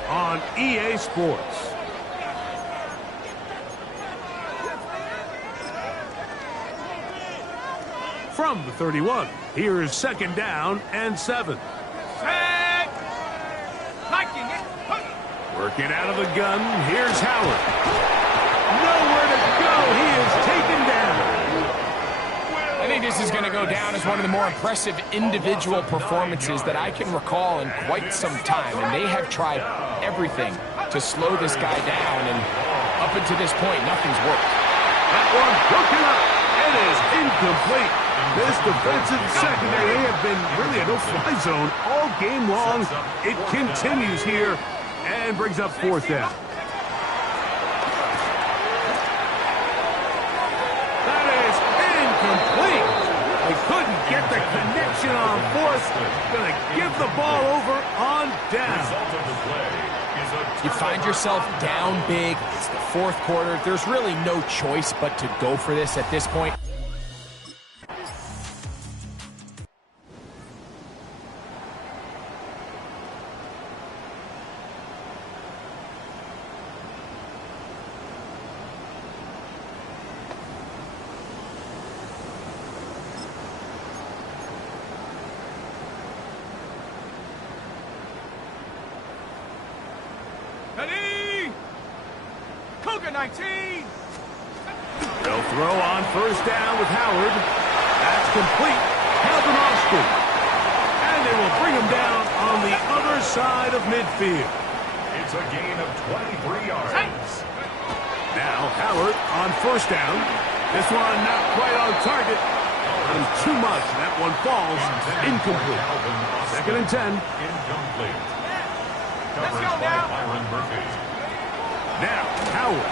on EA Sports. From the 31, here's 2nd down and 7. Set. Viking. Working out of the gun, here's Howard. Nowhere to go, he is taken down. I think this is going to go down as one of the more impressive individual performances that I can recall in quite some time. And they have tried everything to slow this guy down. And up until this point, nothing's worked. That one broken up. It is incomplete. This defensive secondary have been really a no-fly zone all game long. It continues here and brings up 4th down. That is incomplete. They couldn't get the connection on 4th. Going to give the ball over on down. You find yourself down big. It's the 4th quarter. There's really no choice but to go for this at this point. Ready. Cougar 19. They'll throw on first down with Howard. That's complete. Calvin Austin. And they will bring him down on the other side of midfield. It's a gain of 23 yards. Now Howard on first down. This one not quite on target. And too much. That one falls incomplete. 2nd and 10. Incomplete. Let's go Covered by now. Byron Murphy. Now Howard.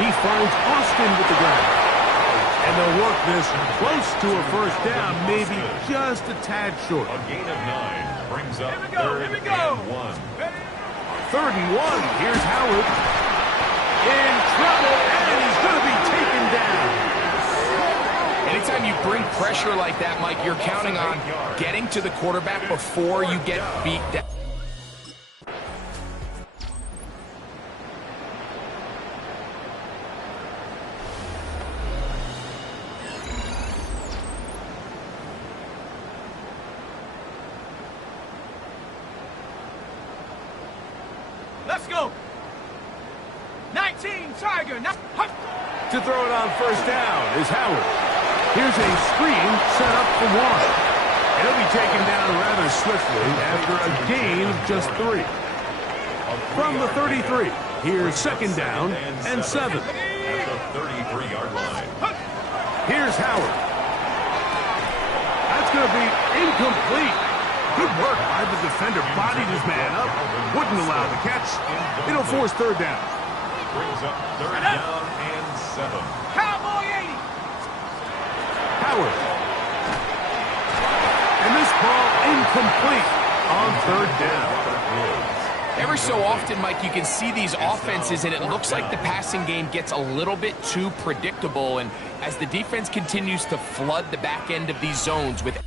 He finds Austin with the ground. And they'll work this close to a first down, maybe just a tad short. A gain of 9 brings up Here we go, 3rd here we go. and 1. 3rd and 1. Here's Howard. In trouble, and he's going to be taken down. Anytime you bring pressure like that, Mike, you're counting on getting to the quarterback before you get beat down. Let's go. 19 Tiger. To throw it on first down is Howard. Here's a screen set up for Warren. He'll be taken down rather swiftly after a gain of just 3. From the 33, here's 2nd down and 7. At the 33-yard line. Here's Howard. That's going to be incomplete. Good work by the defender. Bodied his man up. Wouldn't allow the catch. It'll force 3rd down. Brings up 3rd down and 7. Cowboy Howard. And this ball incomplete on third down. Every so often, Mike, you can see these offenses, and it looks like the passing game gets a little bit too predictable. And as the defense continues to flood the back end of these zones with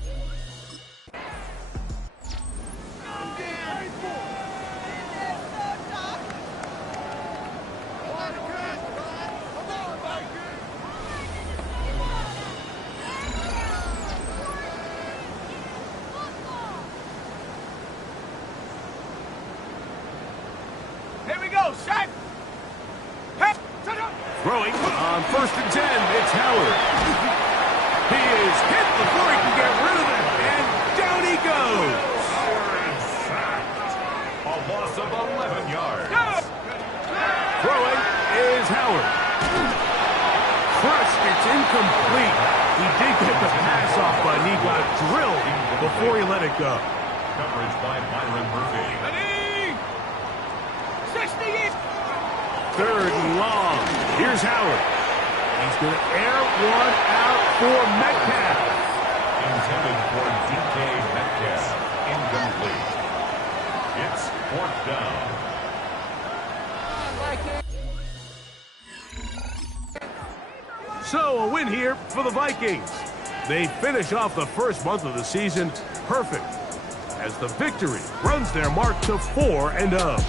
Throwing on 1st and 10, it's Howard. He is hit before he can get rid of it, and down he goes. A loss of 11 yards. Throwing is Howard. Crushed, it's incomplete. He did get the pass off, but he got drilled before he let it go. Coverage by Myron Murphy. 3rd and long. Here's Howard. He's going to air one out for Metcalf. Intended for DK Metcalf. Incomplete. It's 4th down. So a win here for the Vikings. They finish off the first month of the season perfect as the victory runs their mark to 4-0.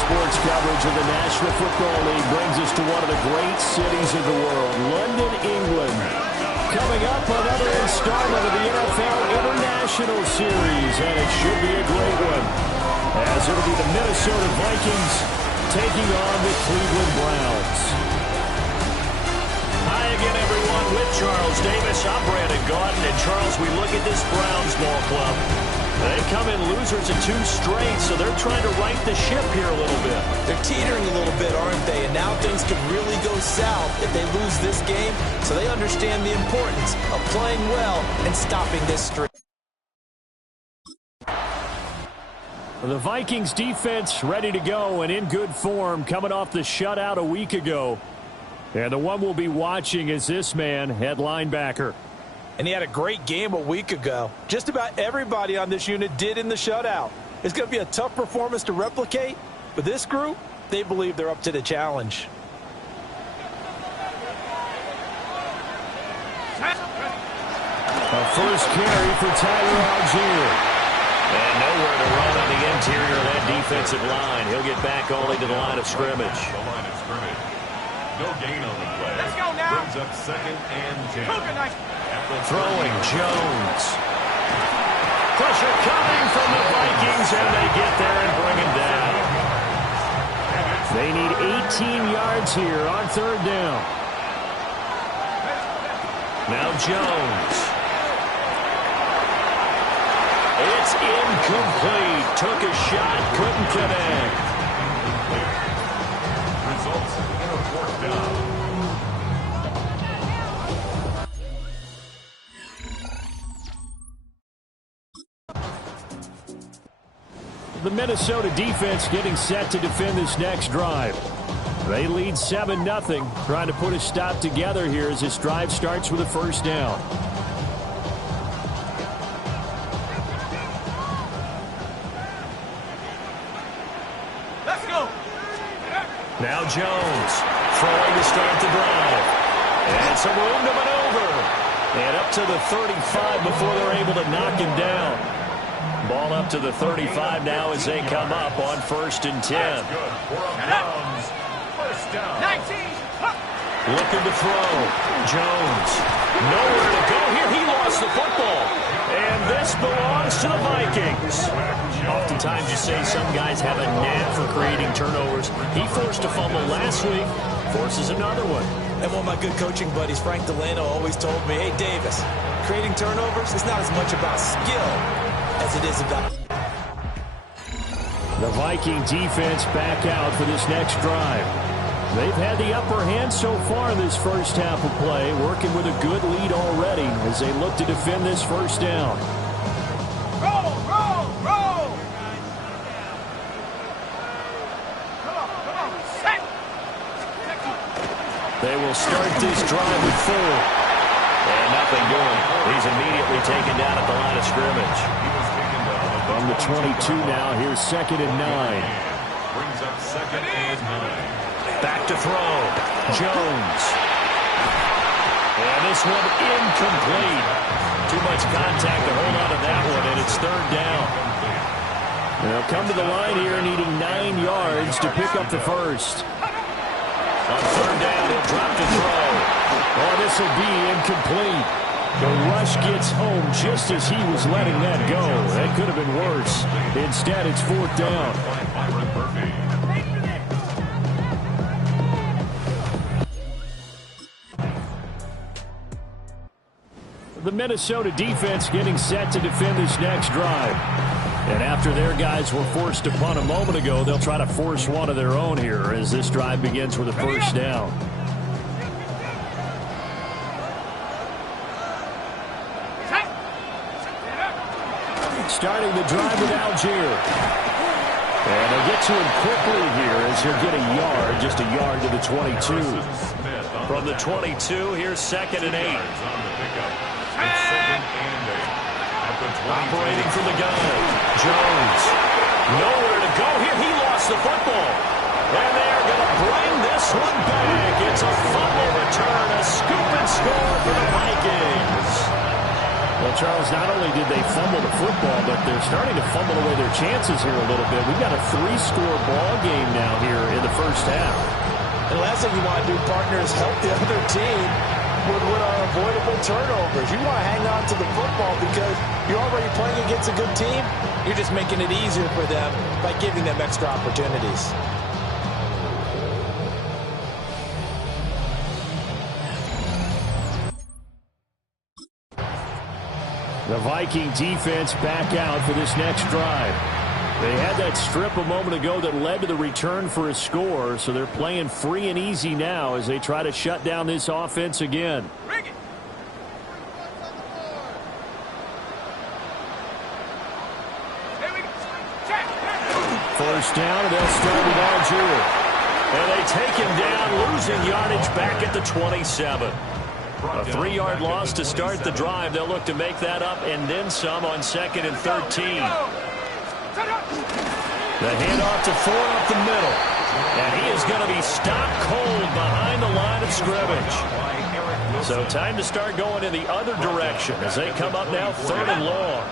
sports coverage of the National Football League brings us to one of the great cities of the world, London, England. Coming up, another installment of the NFL International Series, and it should be a great one, as it'll be the Minnesota Vikings taking on the Cleveland Browns. Hi again, everyone, with Charles Davis. I'm Brandon Gaudin, and Charles, we look at this Browns ball club. They come in losers of 2 straight, so they're trying to right the ship here a little bit. They're teetering a little bit, aren't they? And now things could really go south if they lose this game, so they understand the importance of playing well and stopping this streak. The Vikings defense ready to go and in good form, coming off the shutout a week ago. And the one we'll be watching is this man at linebacker. And he had a great game a week ago. Just about everybody on this unit did in the shutout. It's going to be a tough performance to replicate, but this group, they believe they're up to the challenge. A first carry for Tyler Algier. And nowhere to run on the interior of that defensive line. He'll get back only to the line of scrimmage. No gain on the play. Let's go now. Brings up 2nd and 10. Throwing Jones. Pressure coming from the Vikings, and they get there and bring him down. They need 18 yards here on 3rd down. Now Jones. It's incomplete. Took a shot, couldn't connect. Results in a 4th down. The Minnesota defense getting set to defend this next drive. They lead 7-0, trying to put a stop together here as this drive starts with a 1st down. Let's go. Now Jones throwing to start the drive. And some room to maneuver. And up to the 35 before they're able to knock him down. Ball up to the 35 now as they come up on 1st and 10. First down. 19. Looking to throw. Jones. Nowhere to go here. He lost the football. And this belongs to the Vikings. Oftentimes you say some guys have a knack for creating turnovers. He forced a fumble last week. Forces another one. And one of my good coaching buddies, Frank Delano, always told me, hey, Davis, creating turnovers is not as much about skill as it is about. The Viking defense back out for this next drive. They've had the upper hand so far in this first half of play, working with a good lead already as they look to defend this 1st down. Roll, roll, roll. Come on, set. They will start this drive with 4. And nothing doing. He's immediately taken down at the line of scrimmage. From the 22 now, here's 2nd and 9. Brings up 2nd and 9. Back to throw. Jones. And this one incomplete. Too much contact to hold on to that one, and it's 3rd down. They'll come to the line here needing 9 yards to pick up the 1st. On 3rd down, he'll drop to throw. Oh, this will be incomplete. The rush gets home just as he was letting that go. That could have been worse. Instead, it's 4th down. The Minnesota defense getting set to defend this next drive. And after their guys were forced to punt a moment ago, they'll try to force one of their own here as this drive begins with a 1st down. Starting the drive with Algier. And they'll get to him quickly here as he'll get a yard, just a yard to the 22. From the 22, here's 2nd and 8. Operating from the gun. Jones. Nowhere to go here. He lost the football. And they're going to bring this one back. It's a fumble return, a scoop and score for the Vikings. Well, Charles, not only did they fumble the football, but they're starting to fumble away their chances here a little bit. We've got a 3-score ball game now here in the first half. And the last thing you want to do, partner, is help the other team with what are avoidable turnovers. You want to hang on to the football because you're already playing against a good team. You're just making it easier for them by giving them extra opportunities. The Viking defense back out for this next drive. They had that strip a moment ago that led to the return for a score, so they're playing free and easy now as they try to shut down this offense again. First down, and they'll start with Algier. And they take him down, losing yardage back at the 27. A 3-yard loss to start the drive. They'll look to make that up and then some on 2nd and 13. The handoff to Ford up the middle. And he is going to be stopped cold behind the line of scrimmage. So time to start going in the other direction as they come up now 3rd and long.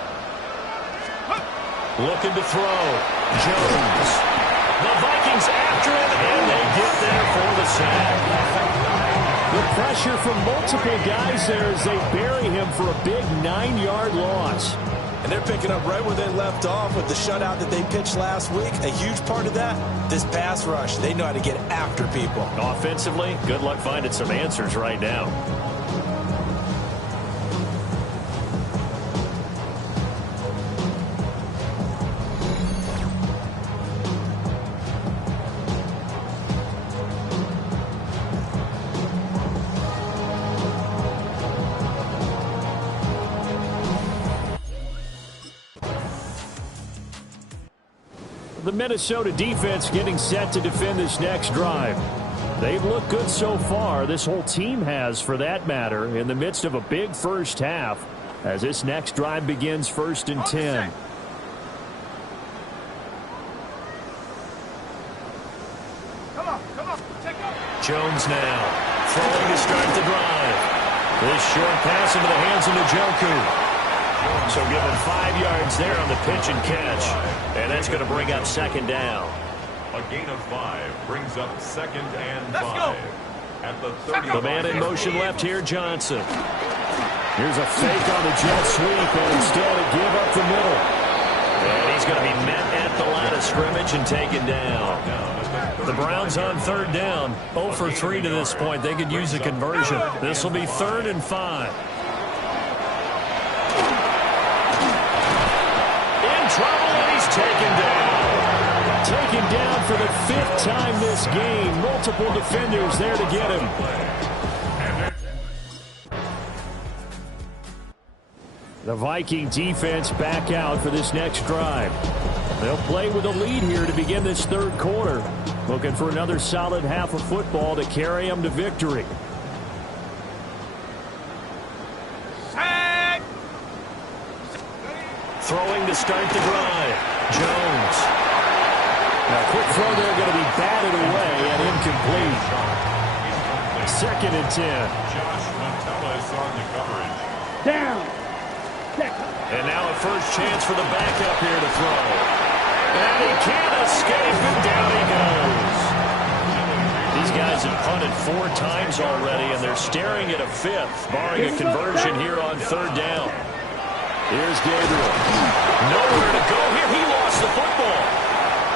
Looking to throw. Jones. The Vikings after him, and they get there for the sack. The pressure from multiple guys there as they bury him for a big 9-yard loss. And they're picking up right where they left off with the shutout that they pitched last week. A huge part of that, this pass rush. They know how to get after people. Offensively, good luck finding some answers right now. The Minnesota defense getting set to defend this next drive. They've looked good so far. This whole team has, for that matter, in the midst of a big first half as this next drive begins 1st and 10. Jones now throwing to start the drive. This short pass into the hands of Njoku. So give him 5 yards there on the pitch and catch. And that's going to bring up 2nd down. A gain of 5 brings up 2nd and 5. At the 30. The man in motion left here, Johnson. Here's a fake on the jet sweep, and instead a give up the middle. And he's going to be met at the line of scrimmage and taken down. The Browns on 3rd down. 0 for 3 to this point. They could use a conversion. This will be 3rd and 5. Trouble, and he's taken down. Taken down for the 5th time this game. Multiple defenders there to get him. The Viking defense back out for this next drive. They'll play with a lead here to begin this 3rd quarter. Looking for another solid half of football to carry them to victory. Throwing to start the drive. Jones. Now, quick throw there, going to be batted away and incomplete. 2nd and 10. Josh Metellus on the coverage. Down. And now a first chance for the backup here to throw. And he can't escape, and down he goes. These guys have punted 4 times already, and they're staring at a 5th, barring a conversion here on 3rd down. Here's Gabriel. Nowhere to go here. He lost the football.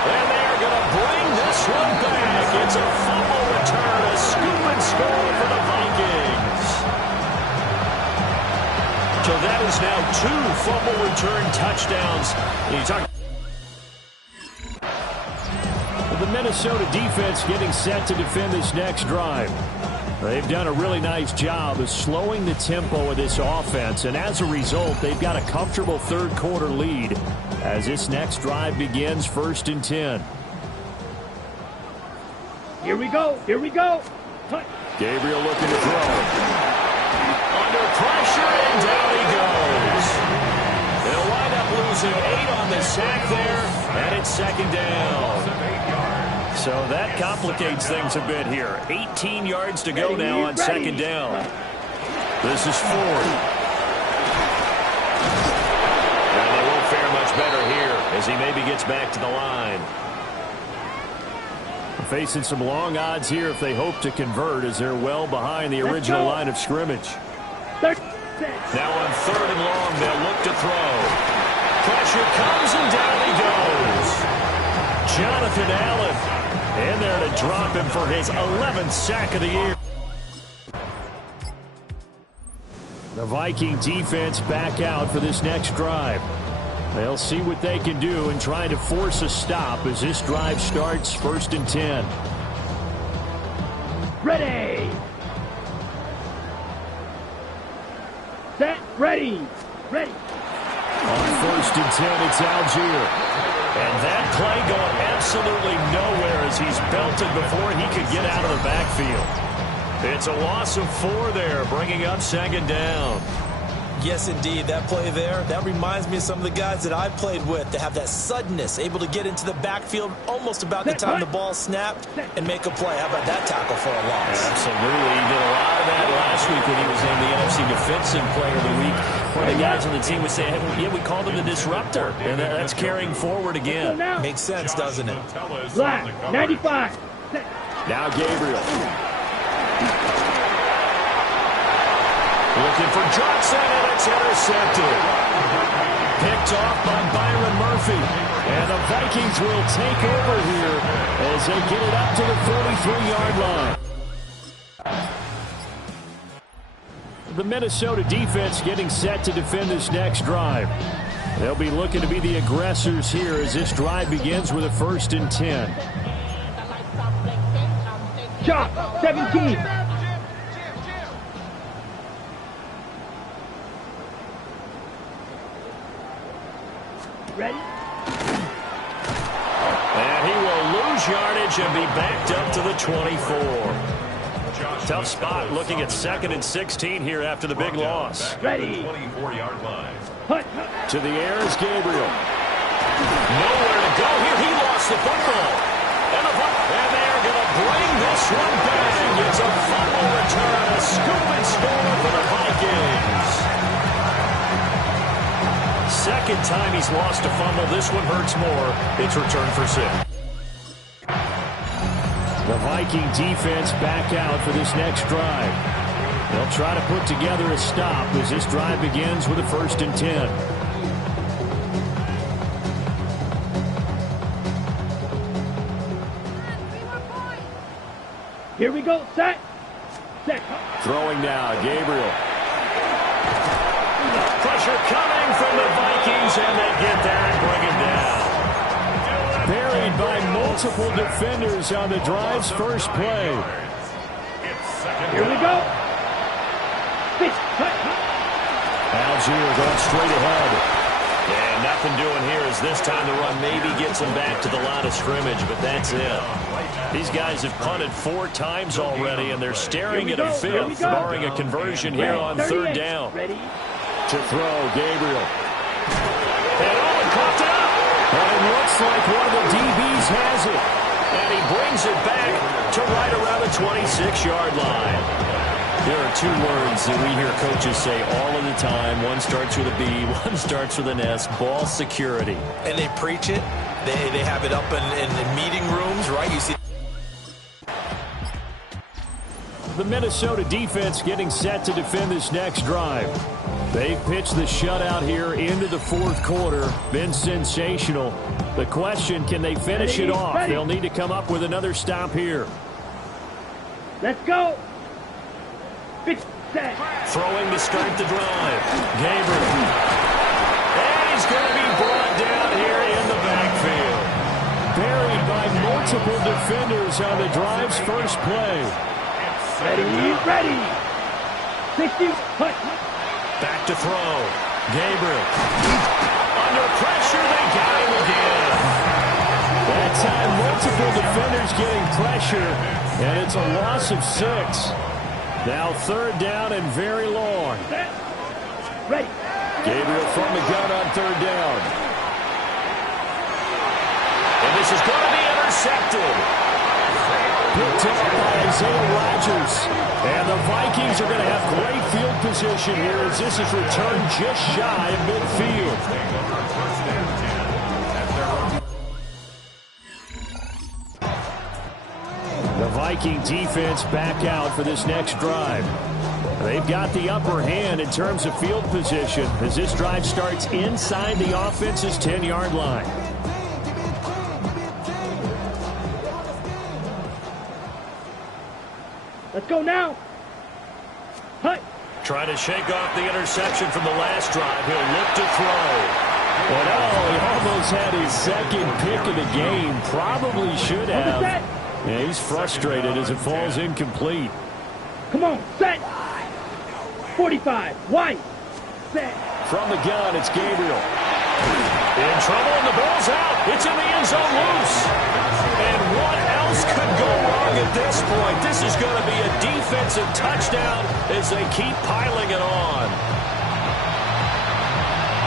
And they are going to bring this one back. It's a fumble return, a scoop and score for the Vikings. So that is now 2 fumble return touchdowns. You talk. The Minnesota defense getting set to defend this next drive. They've done a really nice job of slowing the tempo of this offense, and as a result, they've got a comfortable 3rd quarter lead as this next drive begins 1st and 10. Here we go. Here we go. Gabriel looking to throw. Under pressure, and down he goes. They'll wind up losing 8 on the sack there, and it's 2nd down. So that complicates things a bit here. 18 yards to go now on 2nd down. This is Ford. as he maybe gets back to the line. Facing some long odds here if they hope to convert, as they're well behind the original line of scrimmage. Now on 3rd and long, they'll look to throw. Pressure comes and down he goes. Jonathan Allen in there to drop him for his 11th sack of the year. The Viking defense back out for this next drive. They'll see what they can do and try to force a stop as this drive starts 1st and 10. Ready. Set. Ready. Ready. On 1st and 10, it's Algier. And that play going absolutely nowhere as he's belted before he could get out of the backfield. It's a loss of 4 there, bringing up 2nd down. Yes, indeed. That play there, that reminds me of some of the guys that I've played with. They have that suddenness, able to get into the backfield almost about the time the ball snapped and make a play. How about that tackle for a loss? Absolutely. He did a lot of that last week when he was named the NFC Defensive Player of the Week. One of the guys on the team would say, hey, yeah, we called him the disruptor. And that's carrying forward again. Makes sense, doesn't it? Black, 95. Now Gabriel. Looking for Johnson, and it's intercepted. Picked off by Byron Murphy. And the Vikings will take over here as they get it up to the 43-yard line. The Minnesota defense getting set to defend this next drive. They'll be looking to be the aggressors here as this drive begins with a 1st and 10. Shot, 17. Ready? And he will lose yardage and be backed up to the 24. Tough spot looking at 2nd and 16 here after the big loss. Ready. 24-yard line. To the air is Gabriel. Nowhere to go here. He lost the football. And they're going to bring this one back. It's a fumble return. A scoop and score for the Vikings. 2nd time he's lost a fumble. This one hurts more. It's returned for 6. The Viking defense back out for this next drive. They'll try to put together a stop as this drive begins with a 1st and 10. Here we go. Set. Set. Throwing now, Gabriel. Pressure coming from the Vikings, and they get there and bring him down. Buried by multiple defenders on the drive's first play. Here we go. Algier going straight ahead. And nothing doing here as this time the run maybe gets him back to the line of scrimmage, but that's it. These guys have punted 4 times already, and they're staring at a 5th, barring a conversion here on 3rd down. Ready. To throw, Gabriel. And Owen coughed it up. And it looks like one of the DBs has it. And he brings it back to right around the 26-yard line. There are 2 words that we hear coaches say all of the time. One starts with a B, one starts with an S, ball security. And they preach it. They have it up in meeting rooms, right? You see. The Minnesota defense getting set to defend this next drive. They've pitched the shutout here into the 4th quarter. Been sensational. The question, can they finish it off? They'll need to come up with another stop here. Let's go. Set. Throwing to start the drive. Gabriel. And he's going to be brought down here in the backfield. Buried by multiple defenders on the drive's first play. Ready. 60. Back to throw. Gabriel. Under pressure, they got him again. That time, multiple defenders getting pressure, and it's a loss of 6. Now 3rd down and very long. Ready. Gabriel from the gun on 3rd down. And this is going to be intercepted. Picked up by Isaiah Rodgers. And the Vikings are going to have great field position here as this is returned just shy of midfield. Viking defense back out for this next drive. They've got the upper hand in terms of field position as this drive starts inside the offense's 10-yard line. Let's go now. Hi. Trying to shake off the interception from the last drive. He'll look to throw. But he almost had his second pick of the game. Probably should have. Yeah, he's frustrated as it falls incomplete. Come on, set. 45, wide, set. From the gun, it's Gabriel. In trouble, and the ball's out. It's in the end zone loose. And what else could go wrong at this point? This is going to be a defensive touchdown as they keep piling it on.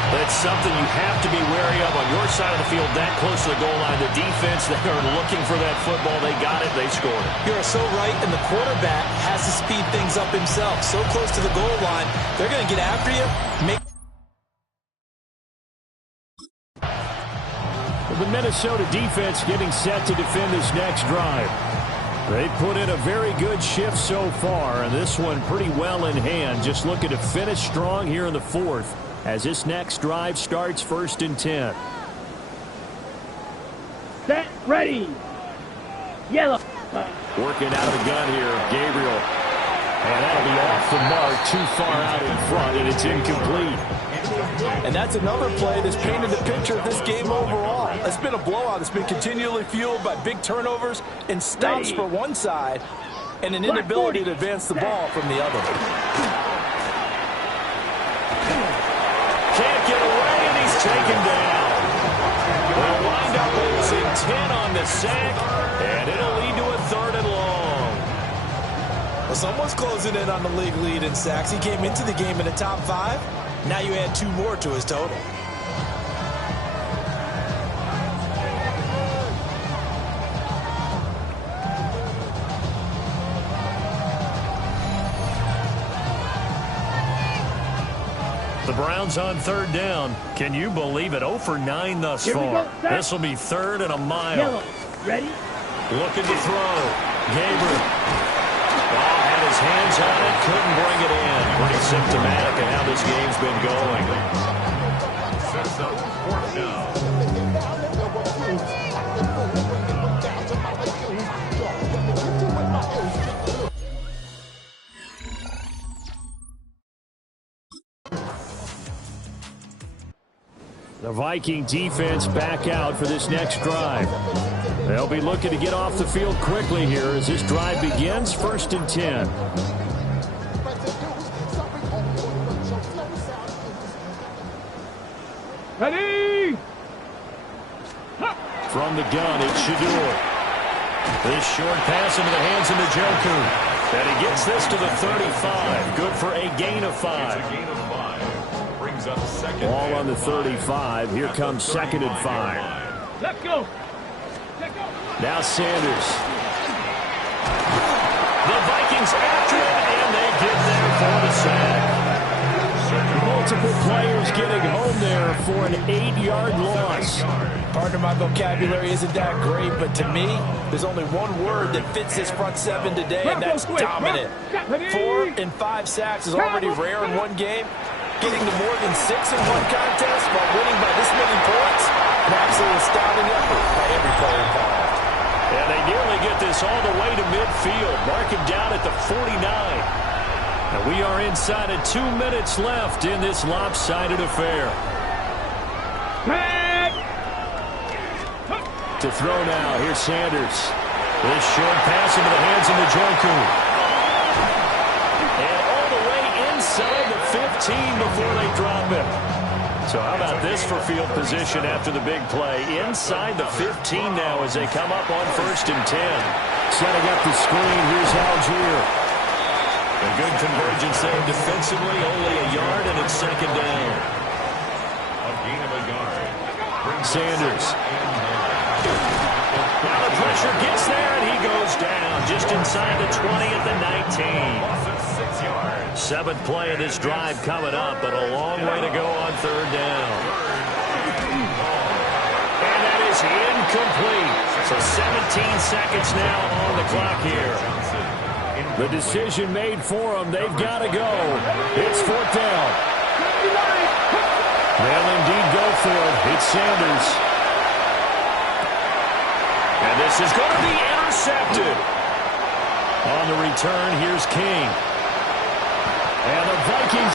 That's something you have to be wary of on your side of the field, that close to the goal line. The defense, they are looking for that football. They got it. They scored it. You're so right, and the quarterback has to speed things up himself. So close to the goal line, they're going to get after you. The Minnesota defense getting set to defend this next drive. They put in a very good shift so far, and this one pretty well in hand. Just looking to finish strong here in the fourth as this next drive starts 1st and 10. Set, ready. Yellow. Working out of the gun here, Gabriel. And that'll be off the mark, too far out in front, and it's incomplete. And that's another play that's painted the picture of this game overall. It's been a blowout. It's been continually fueled by big turnovers and stops for one side and an inability to advance the ball from the other. Can't get away, and he's taken down. They'll wind up losing 10 on the sack, and it'll lead to a 3rd and long. Well, someone's closing in on the league lead in sacks. He came into the game in the top 5. Now you add 2 more to his total. The Browns on 3rd down. Can you believe it? 0 for 9 thus far. This will be 3rd and a mile. Yellow. Ready? Looking to throw. Gabriel. Had his hands on it, couldn't bring it in. Pretty symptomatic of how this game's been going. Sets up 4th down. The Viking defense back out for this next drive. They'll be looking to get off the field quickly here as this drive begins, 1st and 10. Ready? From the gun, it's Shador. This short pass into the hands of Njoku. And he gets this to the 35. Good for a gain of 5. It's a gain of 5. Brings up 2nd. Ball on the 35. Here comes 2nd and 5. Let's go. Now Sanders. The Vikings after it, and they get there for the sack. Multiple players getting home there for an 8-yard loss. Partner, my vocabulary isn't that great, but to me, there's only one word that fits this front 7 today, and that's dominant. 4 and 5 sacks is already rare in one game. Getting to more than 6 in one contest while winning by this many points, an absolutely astounding effort by every player involved. And they nearly get this all the way to midfield. Mark him down at the 49. And we are inside of 2 minutes left in this lopsided affair. To throw now, here's Sanders. This short pass into the hands of Njoku. And all the way inside the 15 before they drop him. So how about this for field position after the big play? Inside the 15 now as they come up on 1st and 10. Setting up the screen, here's Algier. A good convergence there defensively, only a yard, and it's 2nd down. A gain of a yard. Sanders. Now the pressure gets there, and he goes down just inside the 20 at the 19. Loss of 6 yards. 7th play of this drive coming up, but a long way to go on 3rd down. And that is incomplete. So 17 seconds now on the clock here. The decision made for them. They've got to go. It's 4th down. They'll indeed go for it. It's Sanders. And this is going to be intercepted. On the return, here's King. And the Vikings